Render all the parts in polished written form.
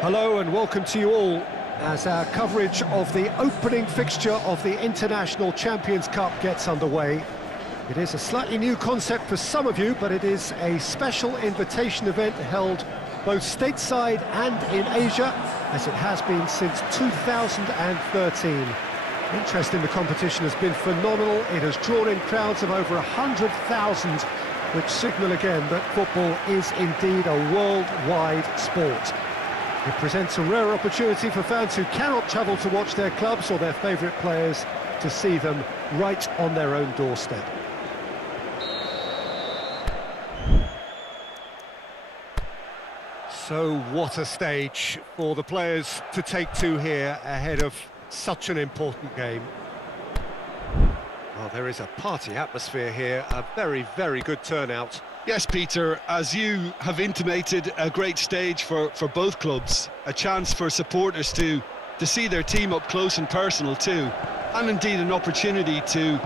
Hello and welcome to you all as our coverage of the opening fixture of the International Champions Cup gets underway. It is a slightly new concept for some of you, but it is a special invitation event held both stateside and in Asia, as it has been since 2013. Interest in the competition has been phenomenal. It has drawn in crowds of over 100,000, which signal again that football is indeed a worldwide sport. It presents a rare opportunity for fans who cannot travel to watch their clubs or their favourite players to see them right on their own doorstep. So what a stage for the players to take to here ahead of such an important game. Well, there is a party atmosphere here, a very, very good turnout. Yes, Peter, as you have intimated, a great stage for both clubs. A chance for supporters to see their team up close and personal too. And indeed an opportunity to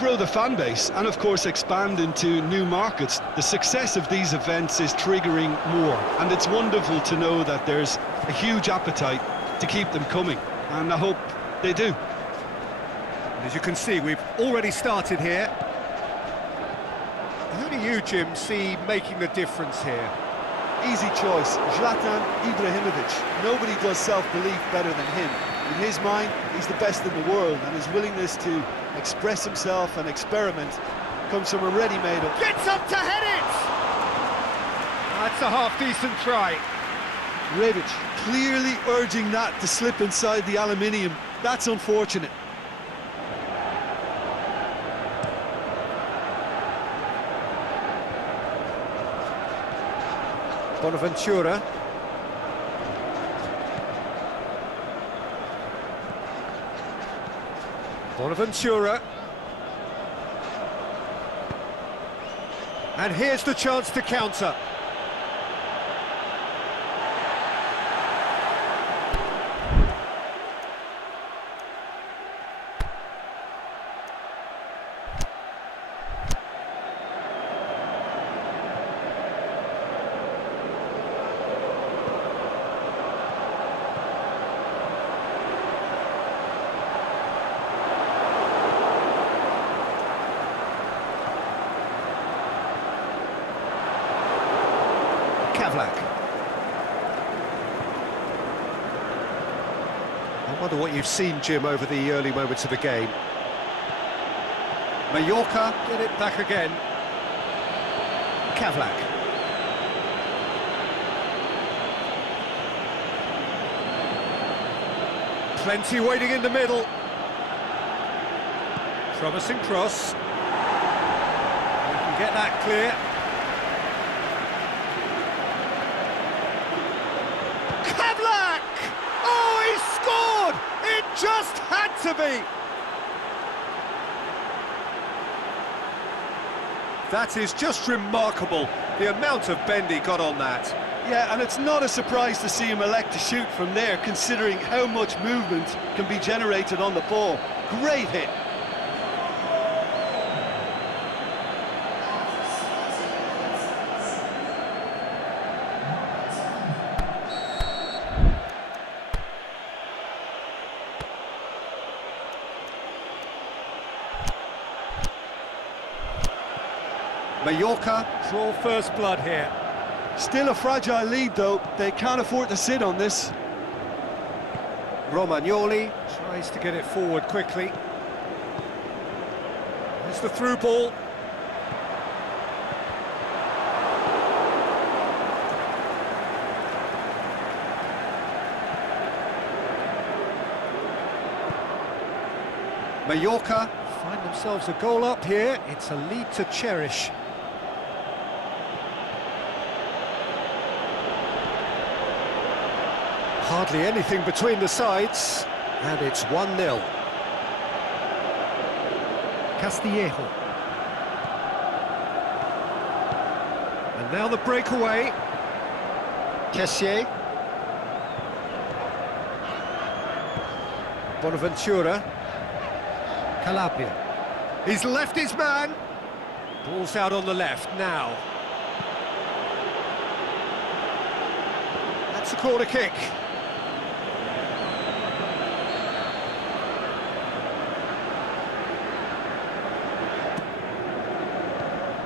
grow the fan base and of course expand into new markets. The success of these events is triggering more, and it's wonderful to know that there's a huge appetite to keep them coming, and I hope they do. As you can see, we've already started here. Who do you, Jim, see making the difference here? Easy choice, Zlatan Ibrahimovic. Nobody does self-belief better than him. In his mind, he's the best in the world, and his willingness to express himself and experiment comes from a ready-made up. Gets up to head it! That's a half-decent try. Rebic clearly urging that to slip inside the aluminium. That's unfortunate. Bonaventura. Bonaventura. And here's the chance to counter. I wonder what you've seen, Jim, over the early moments of the game. Mallorca get it back again. Kavlak. Plenty waiting in the middle. Promising cross. We can get that clear. Just had to be! That is just remarkable, the amount of bend he got on that. Yeah, and it's not a surprise to see him elect to shoot from there, considering how much movement can be generated on the ball. Great hit. Mallorca draw first blood here. Still a fragile lead though, they can't afford to sit on this. Romagnoli tries to get it forward quickly. It's the through ball. Mallorca find themselves a goal up here. It's a lead to cherish. Hardly anything between the sides, and it's 1-0. Castillejo. And now the breakaway. Kessier. Bonaventura. Calabria. He's left his man. Ball's out on the left now. It's a corner kick.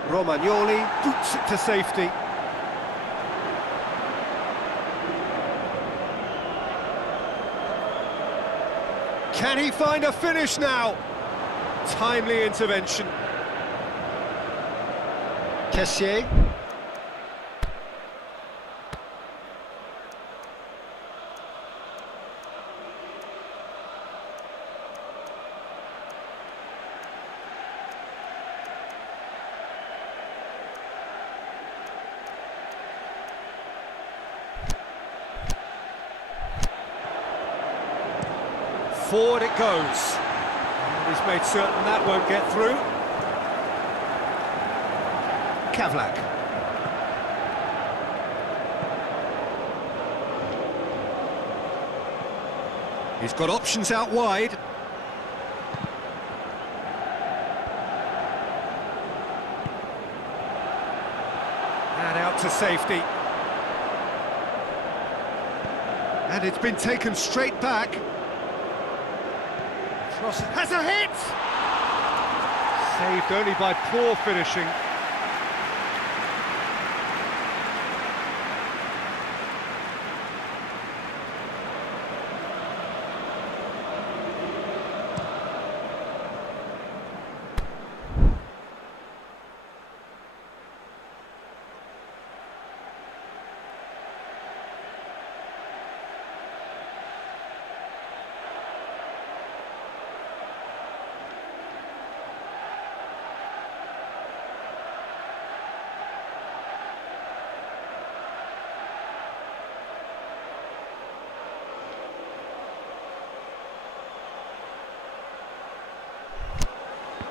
Romagnoli boots it to safety. Can he find a finish now? Timely intervention. Kessier. Forward it goes. And he's made certain that won't get through. Kavlak. He's got options out wide. And out to safety. And it's been taken straight back. Cross has a hit! Saved only by poor finishing.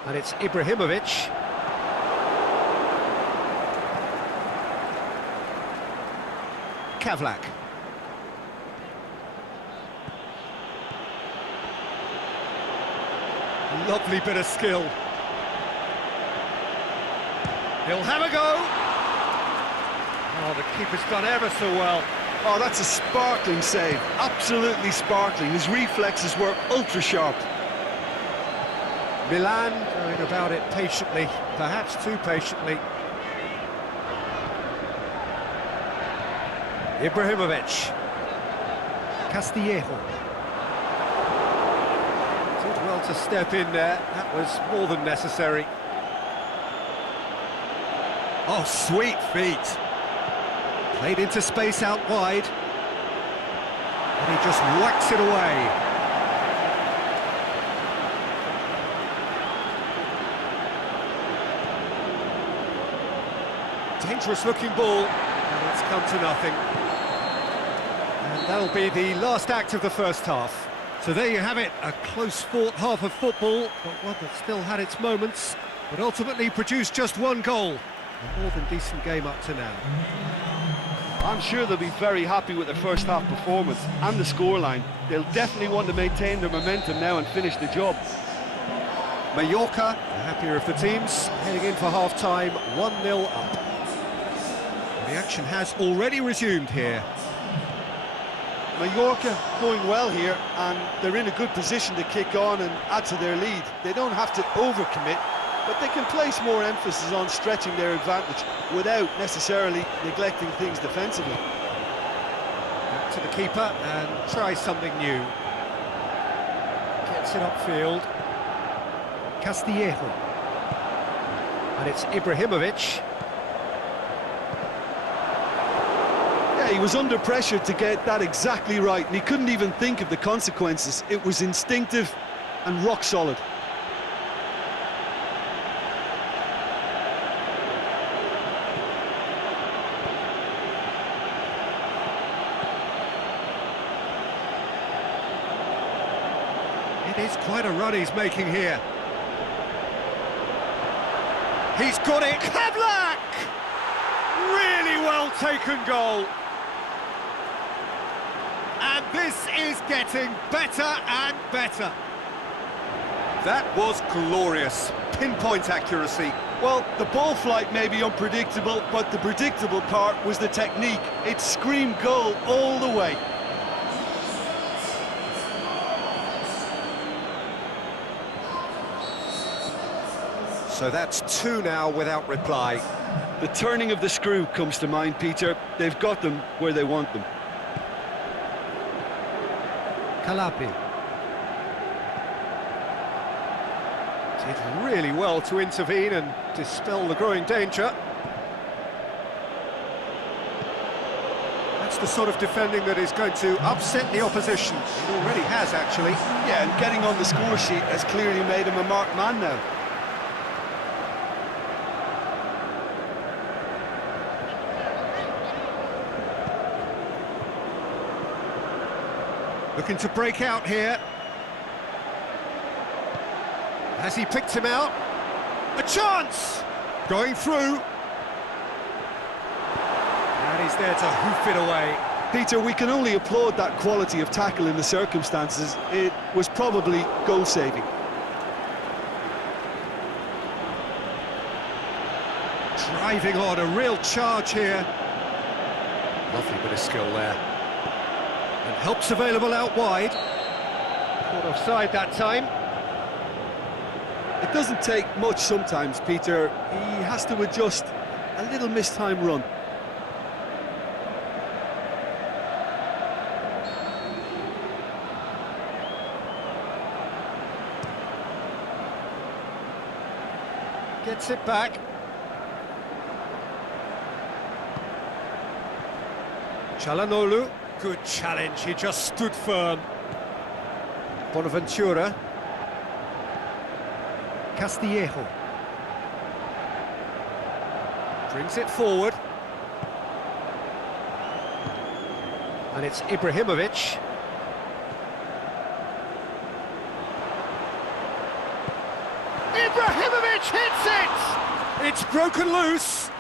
And it's Ibrahimovic. Kavlak. Lovely bit of skill. He'll have a go. Oh, the keeper's done ever so well. Oh, that's a sparkling save. Absolutely sparkling. His reflexes were ultra sharp. Milan going about it patiently, perhaps too patiently. Ibrahimovic. Castillejo. Did well to step in there, that was more than necessary. Oh, sweet feet. Played into space out wide. And he just whacks it away. Dangerous looking ball, and it's come to nothing. And that'll be the last act of the first half. So there you have it, a close-fought half of football, but one that still had its moments, but ultimately produced just one goal. A more than decent game up to now. I'm sure they'll be very happy with their first half performance and the scoreline. They'll definitely want to maintain their momentum now and finish the job. Mallorca, the happier of the teams, heading in for half-time, 1-0 up. The action has already resumed here. Mallorca going well here, and they're in a good position to kick on and add to their lead. They don't have to overcommit, but they can place more emphasis on stretching their advantage without necessarily neglecting things defensively. Back to the keeper and try something new. Gets it upfield. Castillejo. And it's Ibrahimovic. He was under pressure to get that exactly right, and he couldn't even think of the consequences. It was instinctive and rock solid. It is quite a run he's making here. He's got it. Kavlak! Really well taken goal. And this is getting better and better. That was glorious. Pinpoint accuracy. Well, the ball flight may be unpredictable, but the predictable part was the technique. It screamed goal all the way. So that's two now without reply. The turning of the screw comes to mind, Peter. They've got them where they want them. Calapi. Did really well to intervene and dispel the growing danger. That's the sort of defending that is going to upset the opposition. It already has, actually. Yeah, and getting on the score sheet has clearly made him a marked man now. Looking to break out here. Has he picked him out? A chance! Going through. And he's there to hoof it away. Peter, we can only applaud that quality of tackle in the circumstances. It was probably goal-saving. Driving on, a real charge here. Lovely bit of skill there. And help's available out wide. Caught offside that time. It doesn't take much sometimes, Peter. He has to adjust a little missed-time run. Gets it back. Çalhanoğlu, good challenge, he just stood firm. Bonaventura. Castillejo. Brings it forward. And it's Ibrahimovic. Ibrahimovic hits it! It's broken loose.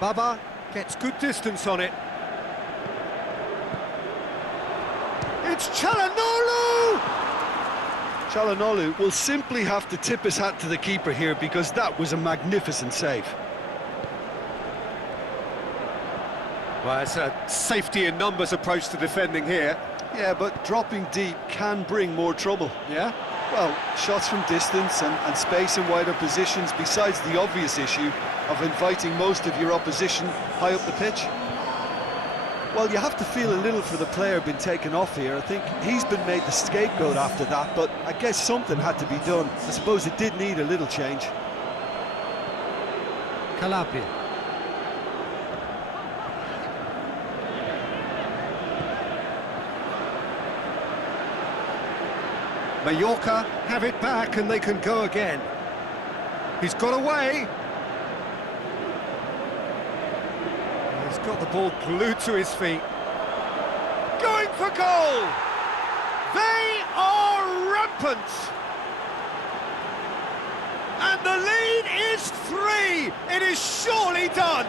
Baba gets good distance on it. It's Çalhanoğlu! Çalhanoğlu will simply have to tip his hat to the keeper here because that was a magnificent save. Well, it's a safety in numbers approach to defending here. Yeah, but dropping deep can bring more trouble. Yeah? Well, shots from distance and space in wider positions, besides the obvious issue of inviting most of your opposition high up the pitch. Well, you have to feel a little for the player being taken off here. I think he's been made the scapegoat after that, but I guess something had to be done. I suppose it did need a little change. Calapi. Mallorca have it back and they can go again. He's got away. He's got the ball glued to his feet. Going for goal! They are rampant! And the lead is 3! It is surely done!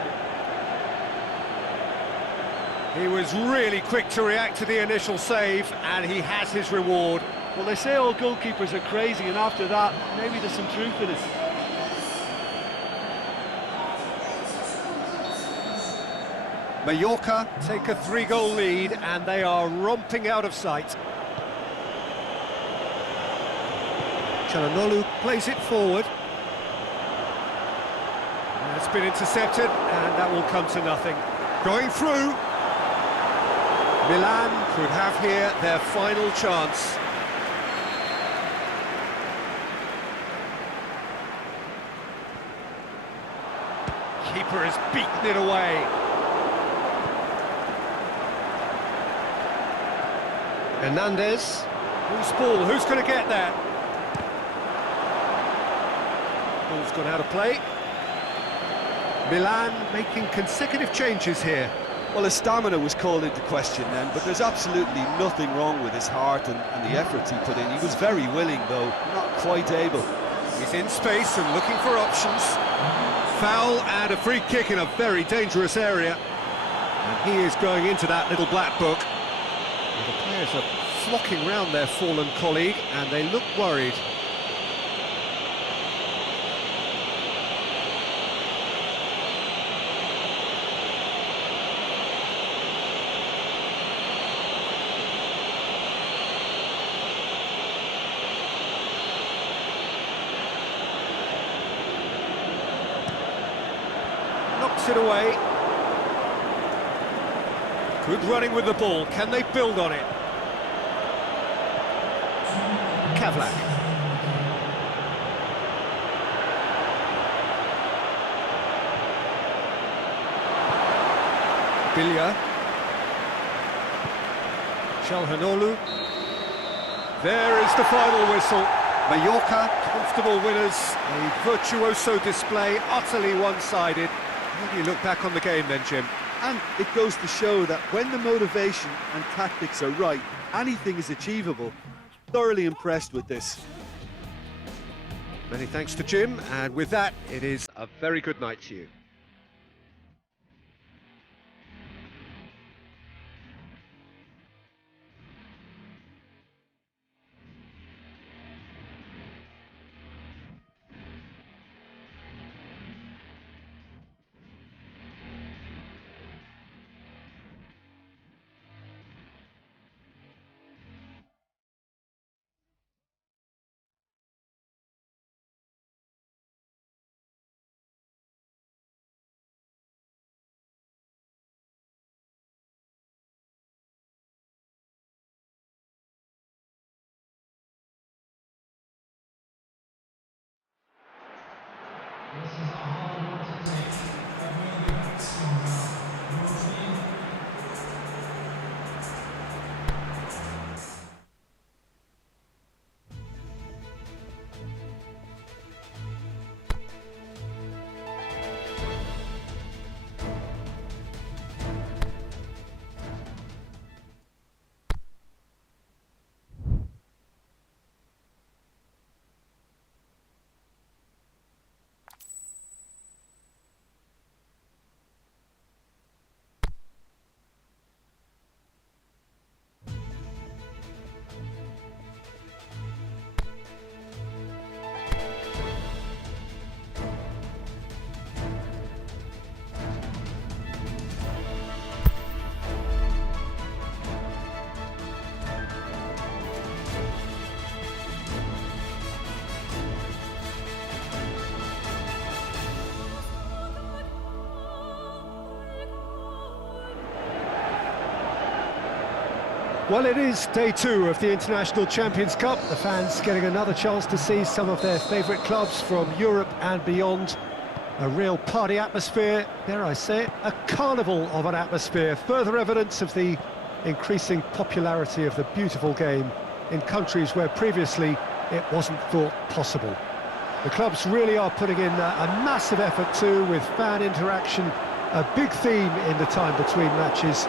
He was really quick to react to the initial save, and he has his reward. Well, they say all goalkeepers are crazy, and after that, maybe there's some truth in it. Mallorca take a 3-goal lead, and they are romping out of sight. Çalhanoğlu plays it forward. And it's been intercepted, and that will come to nothing. Going through. Milan could have here their final chance. Keeper has beaten it away. Hernandez. Who's ball? Who's going to get there? Ball's gone out of play. Milan making consecutive changes here. Well, his stamina was called into question then, but there's absolutely nothing wrong with his heart and the efforts he put in. He was very willing, though, not quite able. He's in space and looking for options. Foul and a free kick in a very dangerous area. And he is going into that little black book. And the players are flocking round their fallen colleague, and they look worried. Chips it away. Good running with the ball. Can they build on it? Kavlak. Bilia. Çalhanoğlu. There is the final whistle. Mallorca, comfortable winners. A virtuoso display, utterly one-sided. How do you look back on the game then, Jim? And it goes to show that when the motivation and tactics are right, anything is achievable. Thoroughly impressed with this. Many thanks to Jim, and with that, it is a very good night to you. Well, it is day two of the International Champions Cup. The fans getting another chance to see some of their favourite clubs from Europe and beyond. A real party atmosphere, dare I say it, a carnival of an atmosphere. Further evidence of the increasing popularity of the beautiful game in countries where previously it wasn't thought possible. The clubs really are putting in a massive effort too, with fan interaction, a big theme in the time between matches.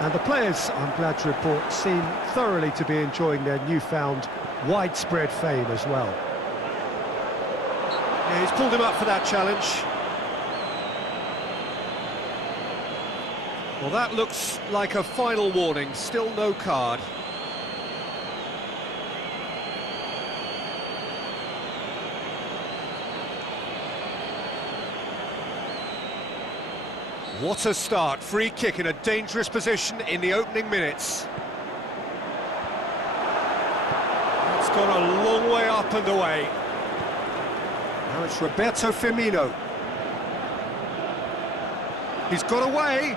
And the players, I'm glad to report, seem thoroughly to be enjoying their newfound widespread fame as well. Yeah, he's pulled him up for that challenge. Well, that looks like a final warning, still no card. What a start, free kick in a dangerous position in the opening minutes. It's gone a long way up and away. Now it's Roberto Firmino. He's got away.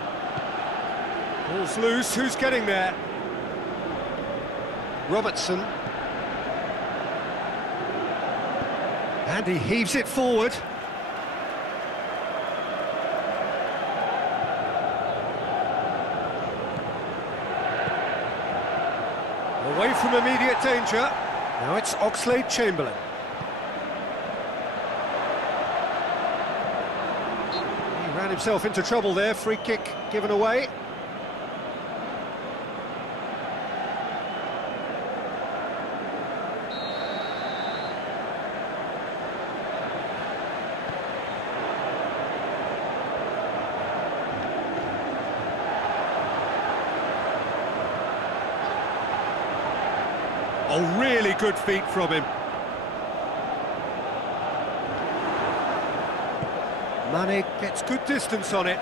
Ball's loose, who's getting there? Robertson. And he heaves it forward. Away from immediate danger. Now it's Oxlade-Chamberlain. He ran himself into trouble there, free kick given away. Oh, really good feet from him. Mane gets good distance on it.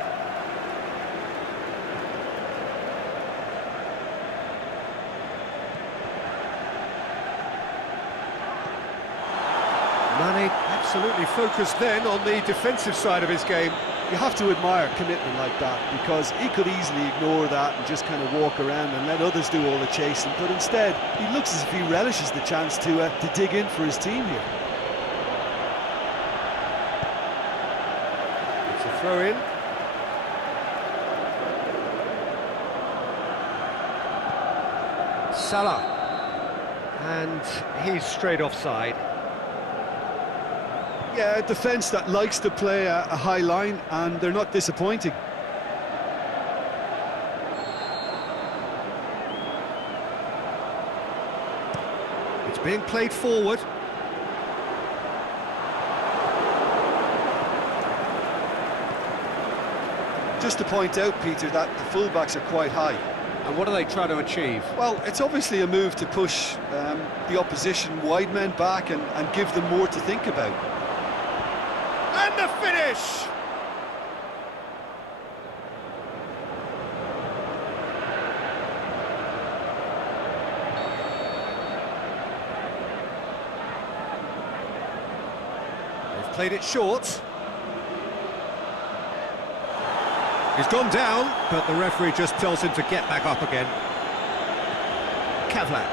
Mane absolutely focused then on the defensive side of his game. You have to admire commitment like that, because he could easily ignore that and just kind of walk around and let others do all the chasing, but instead he looks as if he relishes the chance to dig in for his team here. It's a throw in. Salah, and he's straight offside. Yeah, a defence that likes to play a high line, and they're not disappointing. It's being played forward. Just to point out, Peter, that the fullbacks are quite high. And what are they trying to achieve? Well, it's obviously a move to push the opposition wide men back and give them more to think about. And the finish! They've played it short. He's gone down, but the referee just tells him to get back up again. Kavlak.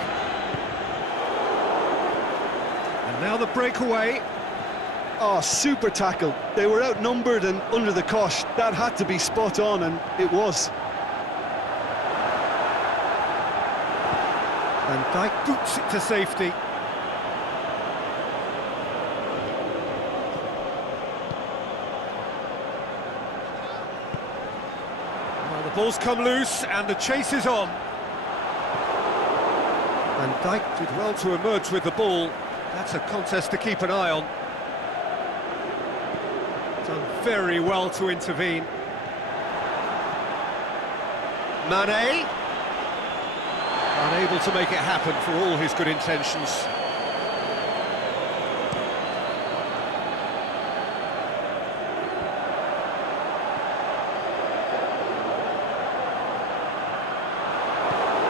And now the breakaway. Oh, super tackle. They were outnumbered and under the cosh. That had to be spot on, and it was. And Dijk boots it to safety. Well, the ball's come loose and the chase is on. And Dijk did well to emerge with the ball. That's a contest to keep an eye on. Done very well to intervene. Mane. Unable to make it happen for all his good intentions.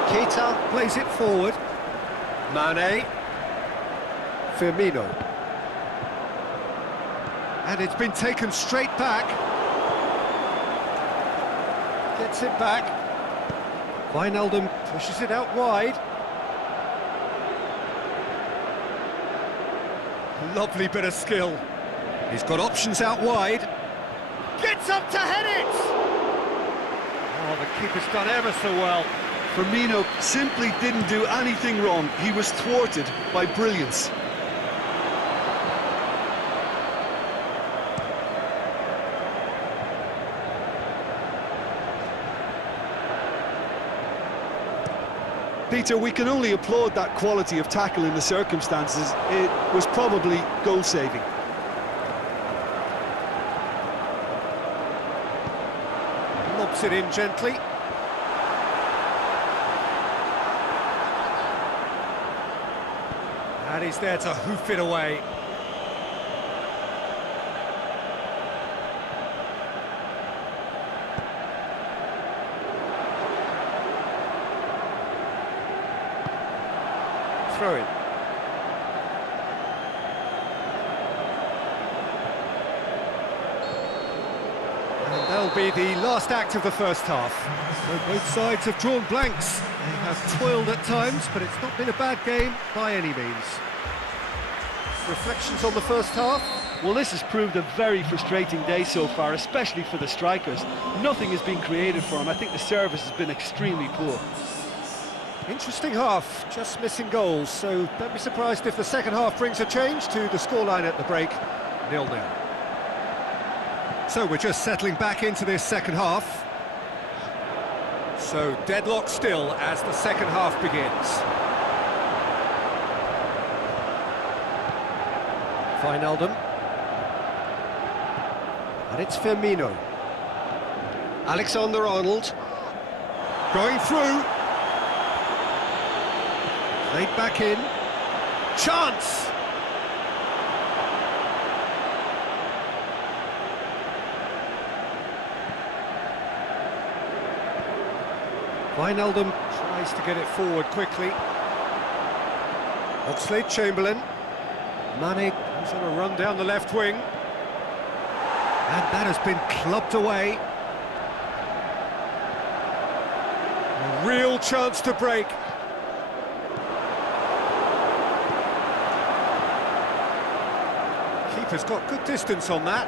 Keita plays it forward. Mane. Firmino. And it's been taken straight back. Gets it back. Wijnaldum pushes it out wide. Lovely bit of skill. He's got options out wide. Gets up to head it! Oh, the keeper's done ever so well. Firmino simply didn't do anything wrong. He was thwarted by brilliance. Peter, we can only applaud that quality of tackle in the circumstances. It was probably goal-saving. Lobs it in gently. And he's there to hoof it away. Throw in. And that'll be the last act of the first half. So both sides have drawn blanks. They have toiled at times, but it's not been a bad game by any means. Reflections on the first half? Well, this has proved a very frustrating day so far, especially for the strikers. Nothing has been created for them. I think the service has been extremely poor. Interesting half, just missing goals, so don't be surprised if the second half brings a change to the scoreline at the break, 0-0. So we're just settling back into this second half. So deadlock still as the second half begins. Wijnaldum. And it's Firmino. Alexander-Arnold. Going through. Played back in. Chance! Wijnaldum tries to get it forward quickly. Oxlade-Chamberlain. Mane goes on a run down the left wing. And that has been clubbed away. A real chance to break. Keeper's got good distance on that.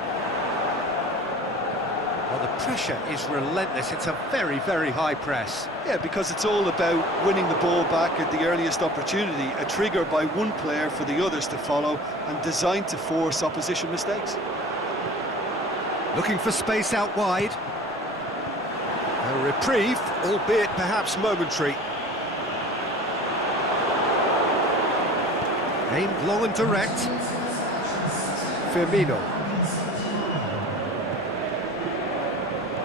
Well, the pressure is relentless. It's a very, very high press. Yeah, because it's all about winning the ball back at the earliest opportunity, a trigger by one player for the others to follow, and designed to force opposition mistakes. Looking for space out wide. A reprieve, albeit perhaps momentary. Aimed long and direct. Firmino.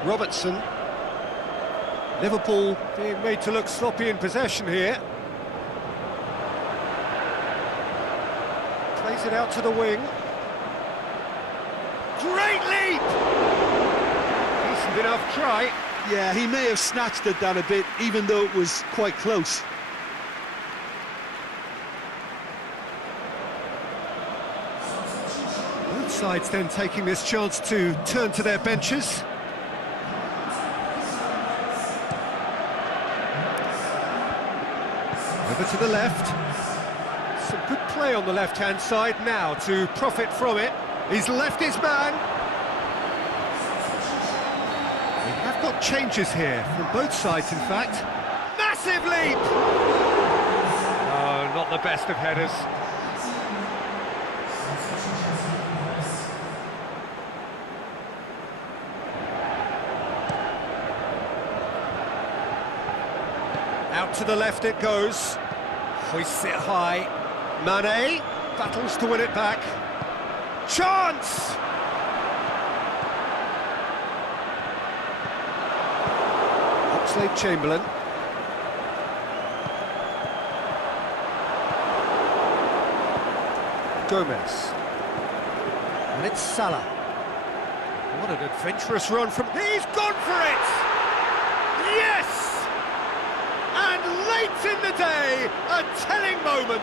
Robertson. Liverpool being made to look sloppy in possession here. Plays it out to the wing. Great leap! Decent enough try. Yeah, he may have snatched at that a bit, even though it was quite close. Both sides then taking this chance to turn to their benches. Over to the left. Some good play on the left-hand side now to profit from it. He's left his man. We have got changes here from both sides, in fact. Massive leap! Oh, not the best of headers. Out to the left it goes. Hoists it high. Mane battles to win it back. Chance! Oxlade-Chamberlain. Gomez. And it's Salah. What an adventurous run from... He's gone for it! Yes! And late in the day, a telling moment.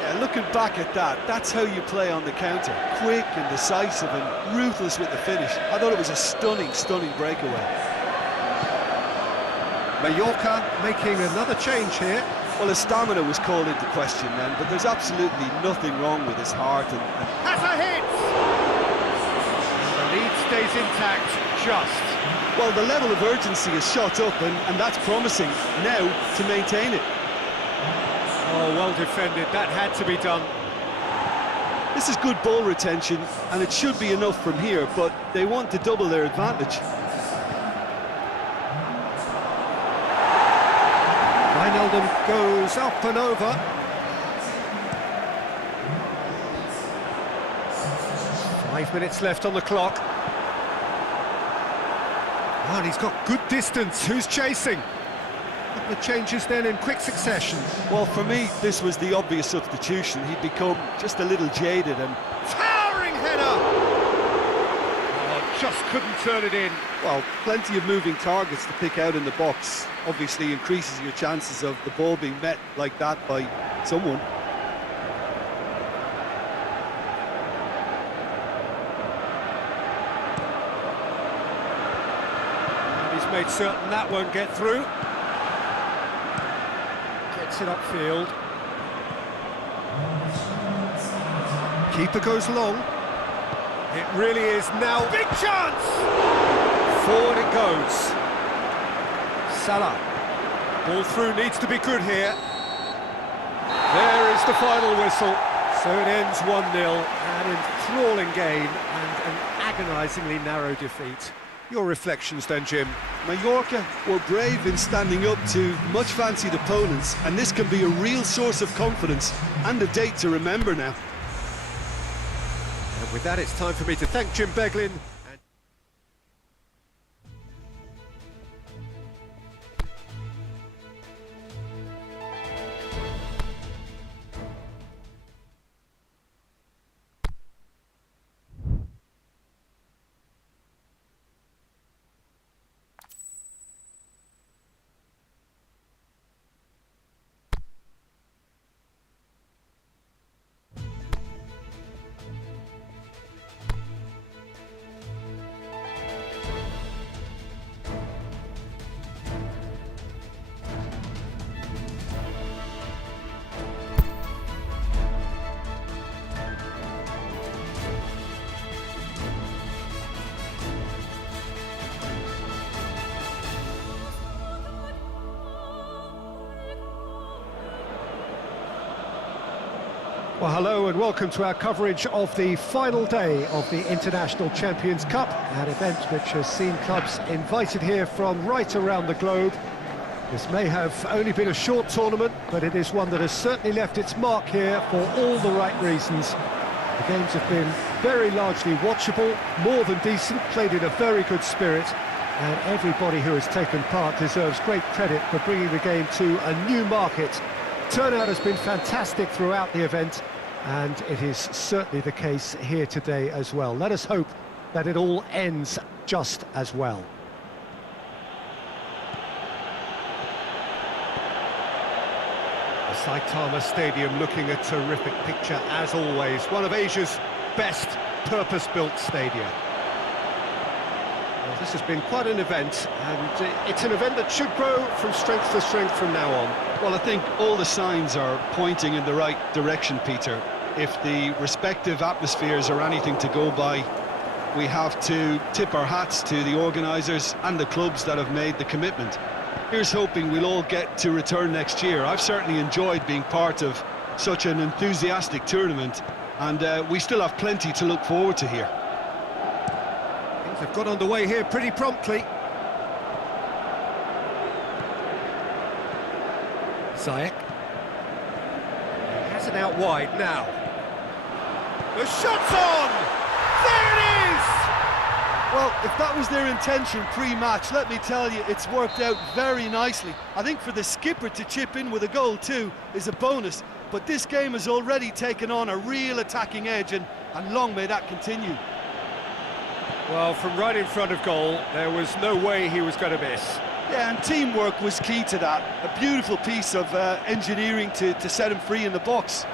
Yeah, looking back at that, that's how you play on the counter. Quick and decisive and ruthless with the finish. I thought it was a stunning, stunning breakaway. Mallorca making another change here. Well, his stamina was called into question then, but there's absolutely nothing wrong with his heart. Has a hit! And the lead stays intact, just. Well, the level of urgency is shot up, and that's promising now to maintain it. Oh, well defended. That had to be done. This is good ball retention, and it should be enough from here, but they want to double their advantage. Wijnaldum goes up and over. Five minutes left on the clock. And he's got good distance. Who's chasing? Couple of changes then in quick succession. Well, for me, this was the obvious substitution. He'd become just a little jaded and... Towering header! Oh, just couldn't turn it in. Well, plenty of moving targets to pick out in the box. Obviously increases your chances of the ball being met like that by someone. And he's made certain that won't get through. Gets it upfield. Keeper goes long. It really is now. Big chance! Forward it goes. Salah. Ball through needs to be good here. There is the final whistle. So it ends 1-0. An enthralling game and an agonisingly narrow defeat. Your reflections then, Jim? Mallorca were brave in standing up to much-fancied opponents, and this can be a real source of confidence and a date to remember now. And with that, it's time for me to thank Jim Beglin. Well, hello and welcome to our coverage of the final day of the International Champions Cup, an event which has seen clubs invited here from right around the globe. This may have only been a short tournament, but it is one that has certainly left its mark here for all the right reasons. The games have been very largely watchable, more than decent, played in a very good spirit, and everybody who has taken part deserves great credit for bringing the game to a new market. Turnout has been fantastic throughout the event, and it is certainly the case here today as well. Let us hope that it all ends just as well. The Saitama Stadium looking a terrific picture as always. One of Asia's best purpose-built stadia. Well, this has been quite an event, and it's an event that should grow from strength to strength from now on. Well, I think all the signs are pointing in the right direction, Peter. If the respective atmospheres are anything to go by, we have to tip our hats to the organisers and the clubs that have made the commitment. Here's hoping we'll all get to return next year. I've certainly enjoyed being part of such an enthusiastic tournament, and we still have plenty to look forward to here. Things have got underway here pretty promptly. Ziyech. He has it out wide now. The shot's on! There it is! Well, if that was their intention pre-match, let me tell you, it's worked out very nicely. I think for the skipper to chip in with a goal too is a bonus, but this game has already taken on a real attacking edge, and long may that continue. Well, from right in front of goal, there was no way he was going to miss. Yeah, and teamwork was key to that. A beautiful piece of engineering to set him free in the box.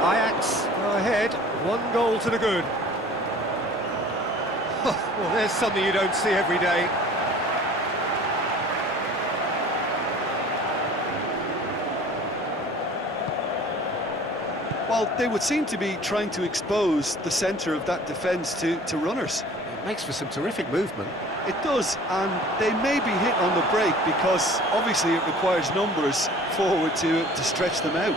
Ajax go ahead, 1 goal to the good. Well, there's something you don't see every day. Well, they would seem to be trying to expose the centre of that defence to runners. It makes for some terrific movement. It does, and they may be hit on the break because obviously it requires numbers forward to stretch them out.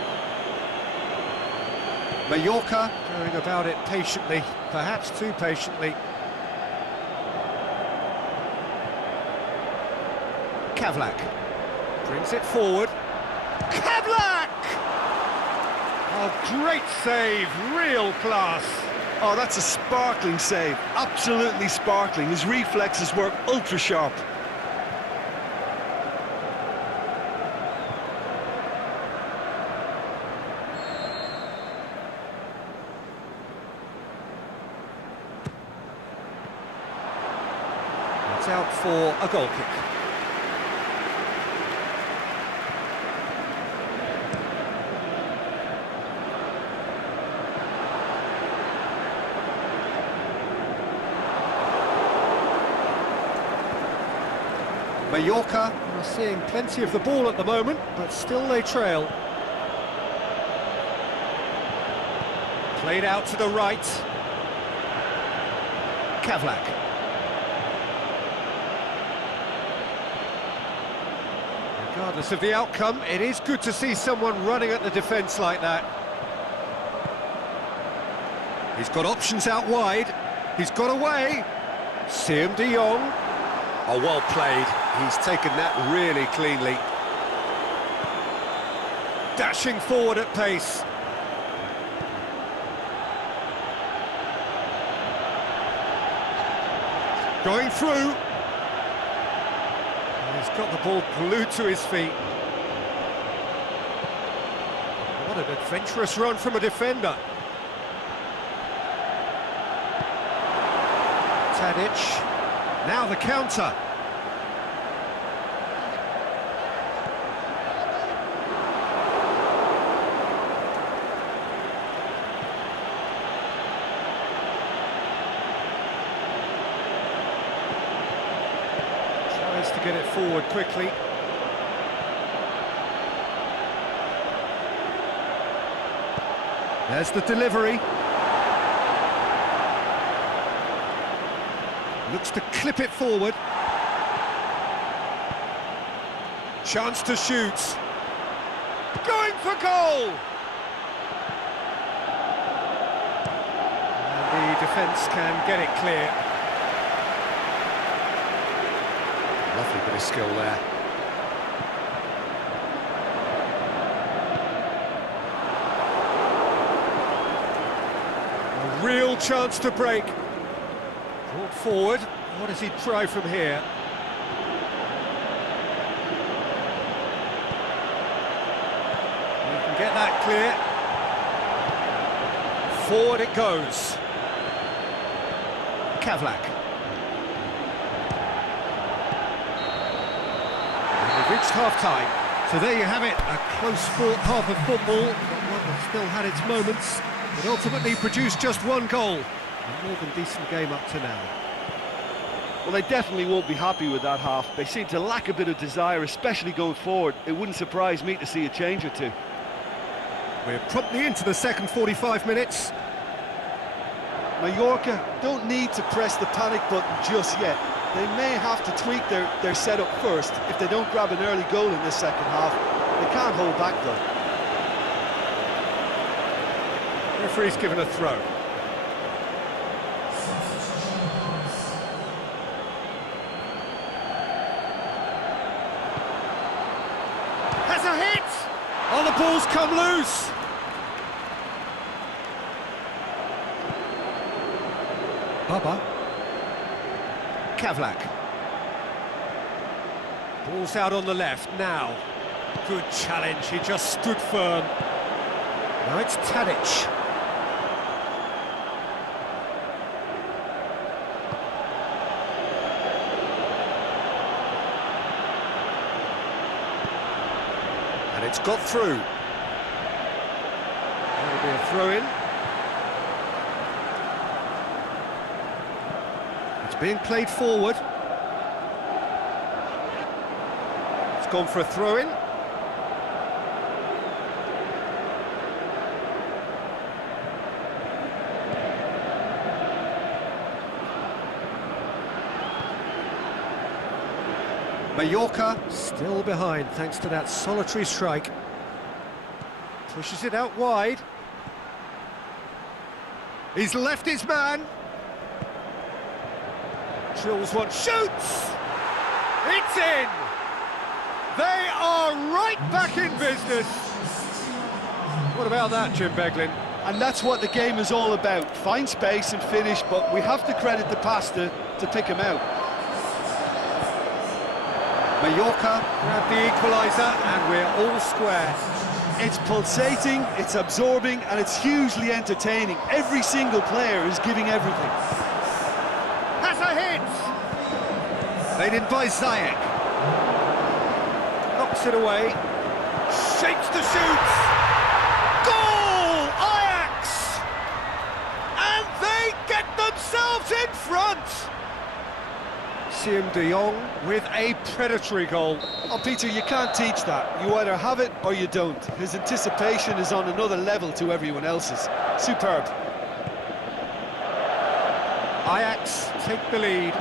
Mallorca going about it patiently, perhaps too patiently. Kavlak brings it forward. Kavlak! Oh, great save, real class. Oh, that's a sparkling save, absolutely sparkling. His reflexes work ultra sharp. It's out for a goal kick. Mallorca are seeing plenty of the ball at the moment, but still they trail. Played out to the right. Kavlak. Regardless of the outcome, it is good to see someone running at the defence like that. He's got options out wide. He's got away. Siem de Jong. Oh, well played. He's taken that really cleanly. Dashing forward at pace. Going through. He's got the ball glued to his feet. What an adventurous run from a defender. Tadic. Now the counter. Tries to get it forward quickly. There's the delivery. Looks to clip it forward. Chance to shoot. Going for goal! And the defence can get it clear. Lovely bit of skill there. A real chance to break. Brought forward. What does he try from here? He can get that clear. Forward it goes. Kavlak. We've reached half-time. So there you have it, a close-fought half of football, but one that still had its moments, but ultimately produced just one goal. A more than decent game up to now. Well, they definitely won't be happy with that half. They seem to lack a bit of desire, especially going forward. It wouldn't surprise me to see a change or two. We're promptly into the second 45 minutes. Mallorca don't need to press the panic button just yet. They may have to tweak their setup first. If they don't grab an early goal in this second half, they can't hold back though. Referee's given a throw. Has a hit! Oh, the ball's come loose! Baba. Kavlak. Ball's out on the left now. Good challenge, he just stood firm. Now it's Tadic. And it's got through. That'll be a throw-in. It's being played forward. It's gone for a throw-in. Mallorca still behind thanks to that solitary strike. Pushes it out wide. He's left his man. Drills one, shoots! It's in! They are right back in business! What about that, Jim Beglin? And that's what the game is all about. Find space and finish, but we have to credit the pass to pick him out. Mallorca grab the equaliser and we're all square. It's pulsating, it's absorbing, and it's hugely entertaining. Every single player is giving everything. Has a hit! Played in by Ziyech. Knocks it away. Shapes to shoot! Goal! Ajax! And they get themselves in front! Siem de Jong with a predatory goal. Oh, Peter, you can't teach that. You either have it or you don't. His anticipation is on another level to everyone else's. Superb. Ajax take the lead.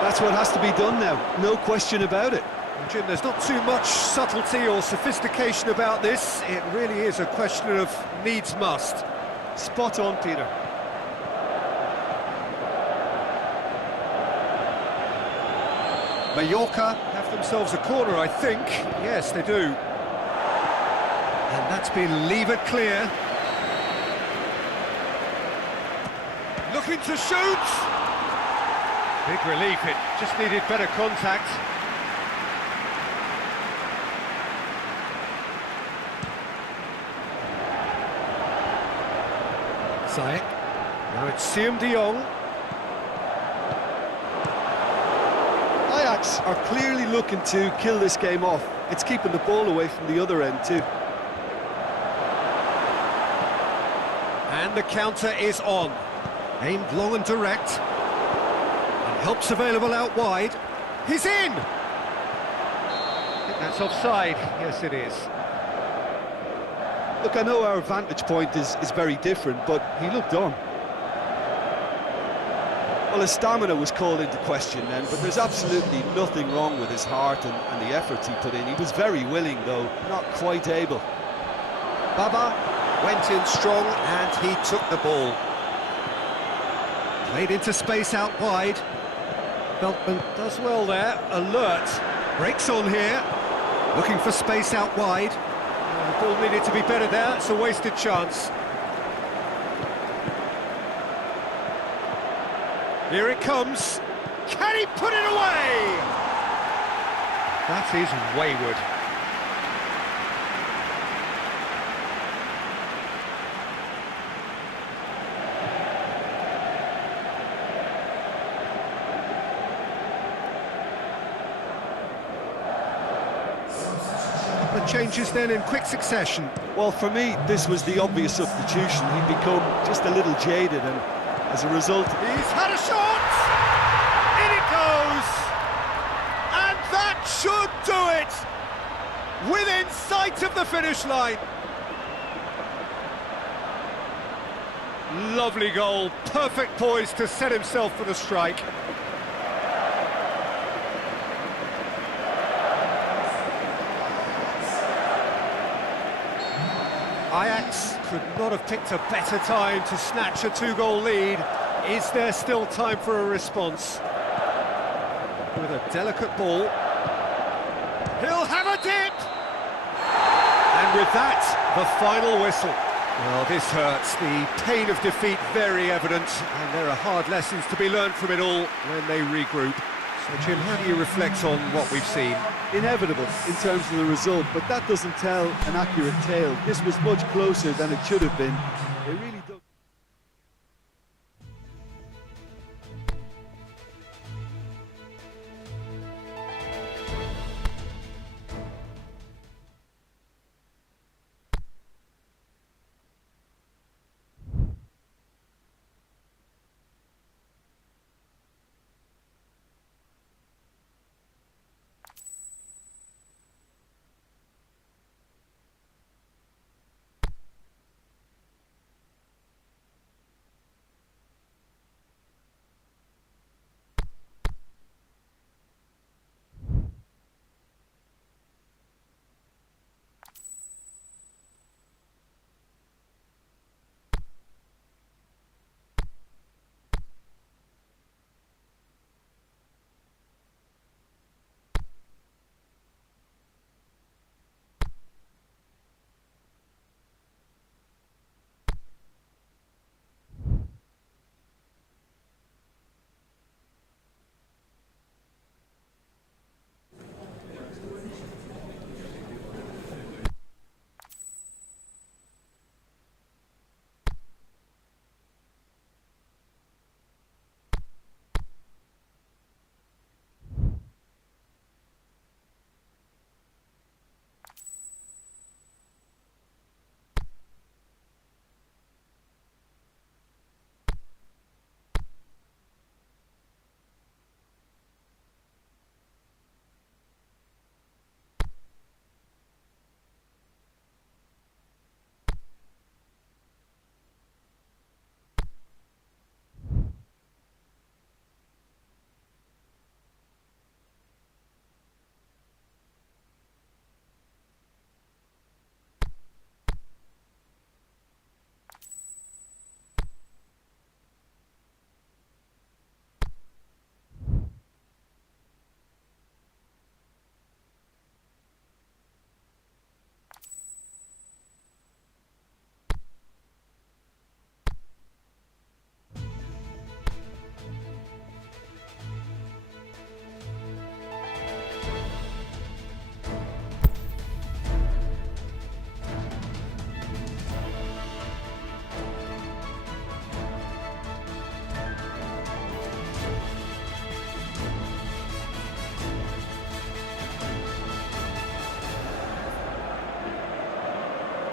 That's what has to be done now, no question about it. Jim, there's not too much subtlety or sophistication about this. It really is a question of needs must. Spot on, Peter. Mallorca have themselves a corner, I think. Yes, they do. And that's been levered clear. Looking to shoot! Big relief, it just needed better contact. Ziyech. Now it's Siem de Jong. Ajax are clearly looking to kill this game off. It's keeping the ball away from the other end too. And the counter is on. Aimed long and direct. And help's available out wide. He's in! I think that's offside. Yes, it is. Look, I know our vantage point is very different, but he looked on. Well, his stamina was called into question then, but there's absolutely nothing wrong with his heart and the efforts he put in. He was very willing, though, not quite able. Baba went in strong and he took the ball. Played into space out wide. Beltman does well there, alert. Breaks on here, looking for space out wide. The ball needed to be better there, it's a wasted chance. Here it comes. Can he put it away? That is wayward. The changes then in quick succession. Well, for me, this was the obvious substitution. He'd become just a little jaded, and as a result... He's had a shot! In it goes! And that should do it! Within sight of the finish line. Lovely goal, perfect poise to set himself for the strike. Ajax could not have picked a better time to snatch a two-goal lead. Is there still time for a response? With a delicate ball. He'll have a dip! And with that, the final whistle. Well, this hurts. The pain of defeat very evident, and there are hard lessons to be learned from it all when they regroup. So, Jim, how do you reflect on what we've seen? Inevitable in terms of the result, but that doesn't tell an accurate tale. This was much closer than it should have been. They really don't.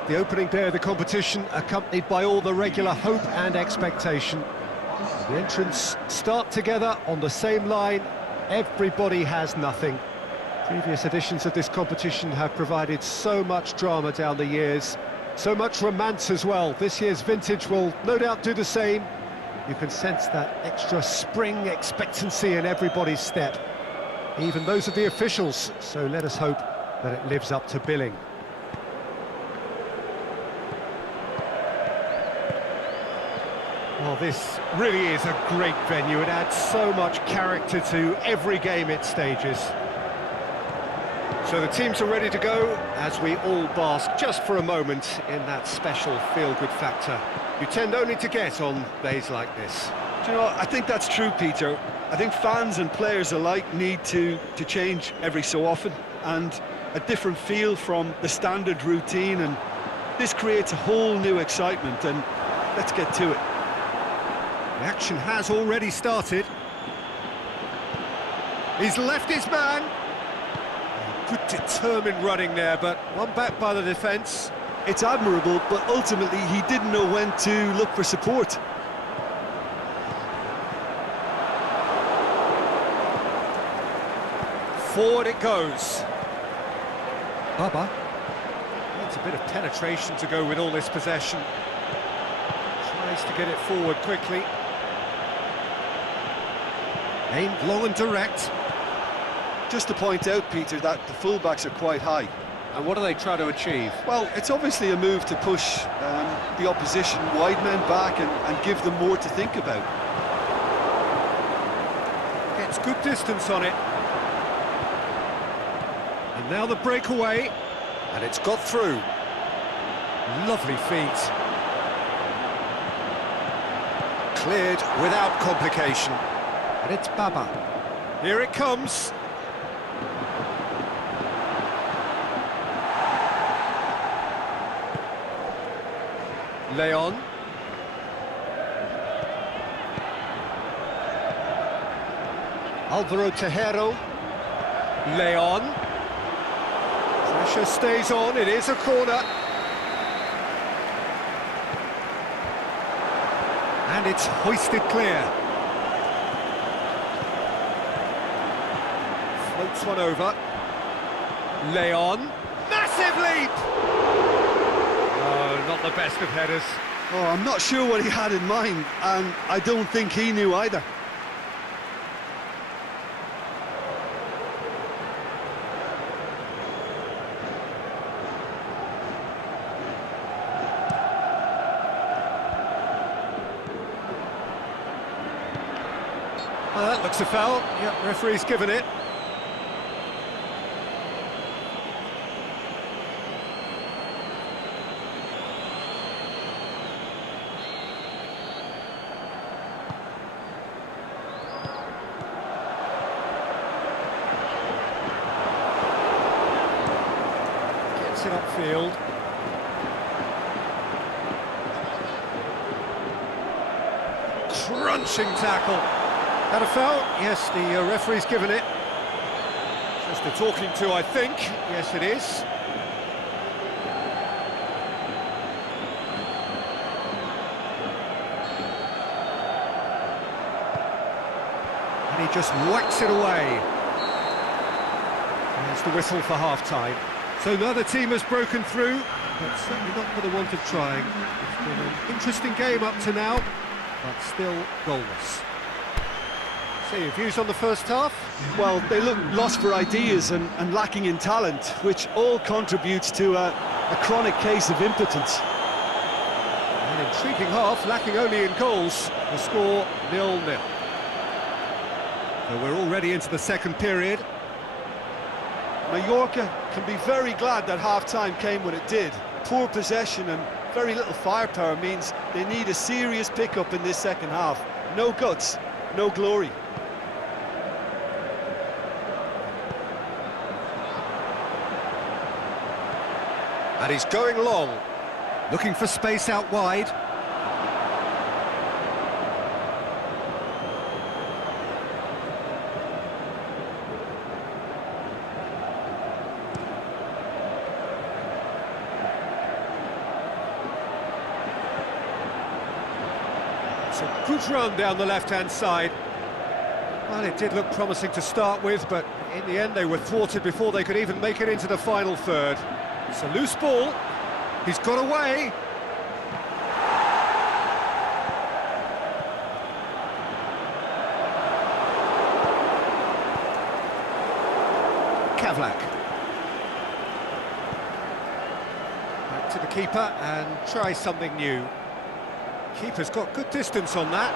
The opening day of the competition accompanied by all the regular hope and expectation. The entrants start together on the same line. Everybody has nothing. Previous editions of this competition have provided so much drama down the years, so much romance as well. This year's vintage will no doubt do the same. You can sense that extra spring expectancy in everybody's step, even those of the officials, so let us hope that it lives up to billing. Well, this really is a great venue. It adds so much character to every game it stages. So the teams are ready to go as we all bask just for a moment in that special feel-good factor you tend only to get on days like this. Do you know, I think that's true, Peter. I think fans and players alike need to change every so often, and a different feel from the standard routine, and this creates a whole new excitement, and let's get to it. The action has already started. He's left his man. Good determined running there, but one back by the defence. It's admirable, but ultimately he didn't know when to look for support. Forward it goes. Baba needs a bit of penetration to go with all this possession. Tries to get it forward quickly. Aimed long and direct. Just to point out, Peter, that the fullbacks are quite high. And what do they try to achieve? Well, it's obviously a move to push the opposition wide men back and give them more to think about. Gets good distance on it. And now the breakaway. And it's got through. Lovely feet. Cleared without complication. And it's Baba. Here it comes. Leon. Alvaro Tejero. Leon. Pressure stays on, it is a corner. And it's hoisted clear. Floats one over. Leon. Massive leap! Oh, not the best of headers. Oh, I'm not sure what he had in mind, and I don't think he knew either. Well, that looks a foul. Yep, referee's given it. Gets it upfield. Crunching tackle. That a foul? Yes, the referee's given it. Just a talking to, I think. Yes, it is. And he just whacks it away. There's the whistle for half-time. So neither team has broken through, but certainly not for the want of trying. It's been an interesting game up to now, but still goalless. So your views on the first half? Well, they look lost for ideas and lacking in talent, which all contributes to a chronic case of impotence. An intriguing half, lacking only in goals. The score 0-0. So we're already into the second period. Mallorca can be very glad that half-time came when it did. Poor possession and very little firepower means they need a serious pickup in this second half. No guts, no glory. And he's going long, looking for space out wide. It's a good run down the left-hand side. Well, it did look promising to start with, but in the end they were thwarted before they could even make it into the final third. It's a loose ball. He's got away. Pavlak. Back to the keeper and try something new. Keeper's got good distance on that.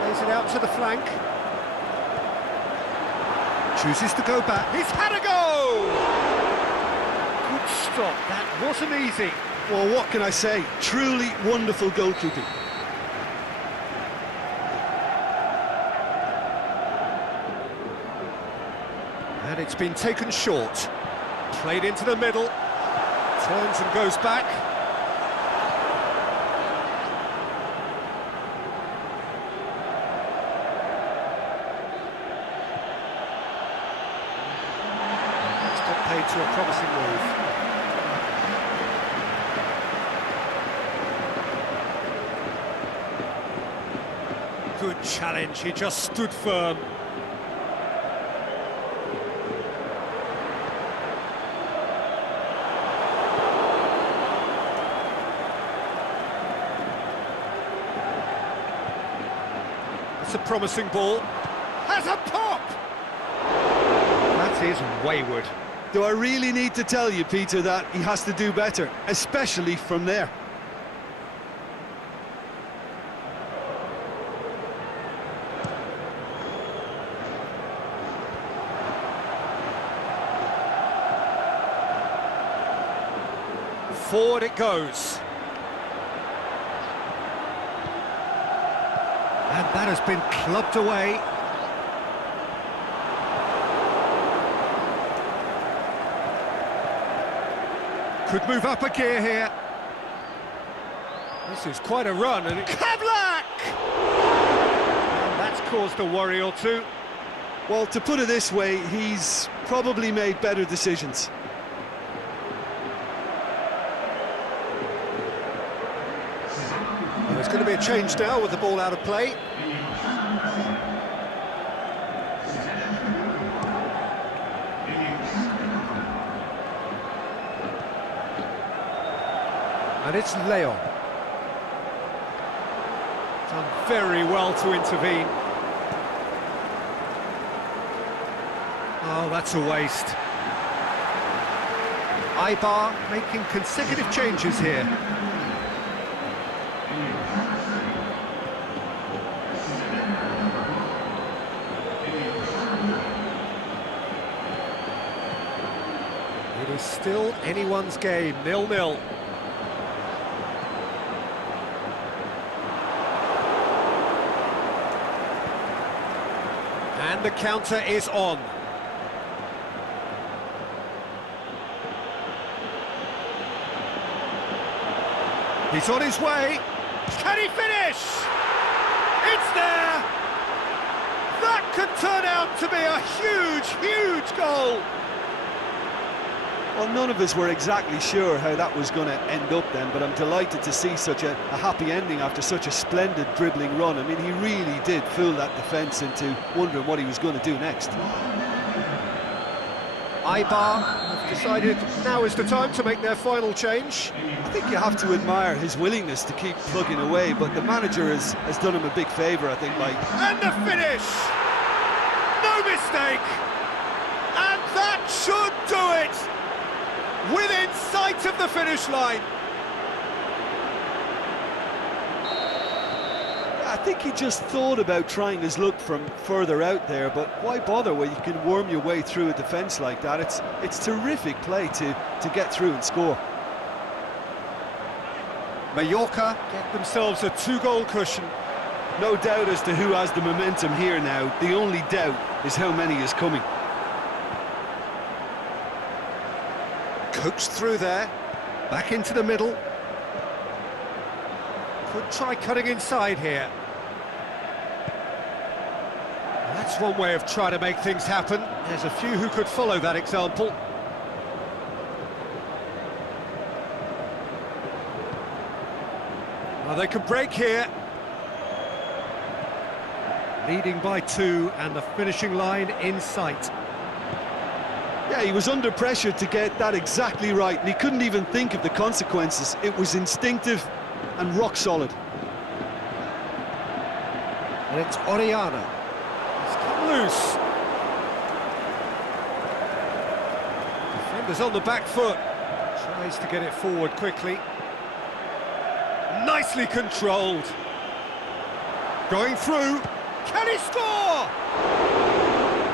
Plays it out to the flank. Chooses to go back. He's had a go! Good stop. That wasn't easy. Well, what can I say? Truly wonderful goalkeeping. And it's been taken short. Played into the middle. Turns and goes back. It's got paid to a promising move. Good challenge, he just stood firm. It's a promising ball. Has a pop! That is wayward. Do I really need to tell you, Peter, that he has to do better, especially from there? Forward it goes. And that has been clubbed away. Could move up a gear here. This is quite a run, and Pavlak! And that's caused a worry or two. Well, to put it this way, he's probably made better decisions. There's going to be a change now with the ball out of play. And it's Leon. Done very well to intervene. Oh, that's a waste. Ibar making consecutive changes here. It is still anyone's game, 0-0. And the counter is on. He's on his way. Can he finish? It's there! That could turn out to be a huge, huge goal. Well, none of us were exactly sure how that was going to end up then, but I'm delighted to see such a happy ending after such a splendid dribbling run. I mean, he really did fool that defence into wondering what he was going to do next. Ibar have decided now is the time to make their final change. I think you have to admire his willingness to keep plugging away, but the manager has done him a big favour, I think, by... And the finish! No mistake! And that should do it! Within sight of the finish line. I think he just thought about trying his luck from further out there, but why bother when you can worm your way through a defence like that? It's terrific play to get through and score. Mallorca get themselves a 2-goal cushion. No doubt as to who has the momentum here now. The only doubt is how many is coming. Coaxed through there, back into the middle. Could try cutting inside here. That's one way of trying to make things happen. There's a few who could follow that example. Well, they could break here. Leading by 2 and the finishing line in sight. Yeah, he was under pressure to get that exactly right, and he couldn't even think of the consequences. It was instinctive and rock solid. And it's Oriana. He's come loose. Defenders on the back foot. Tries to get it forward quickly. Nicely controlled. Going through. Can he score?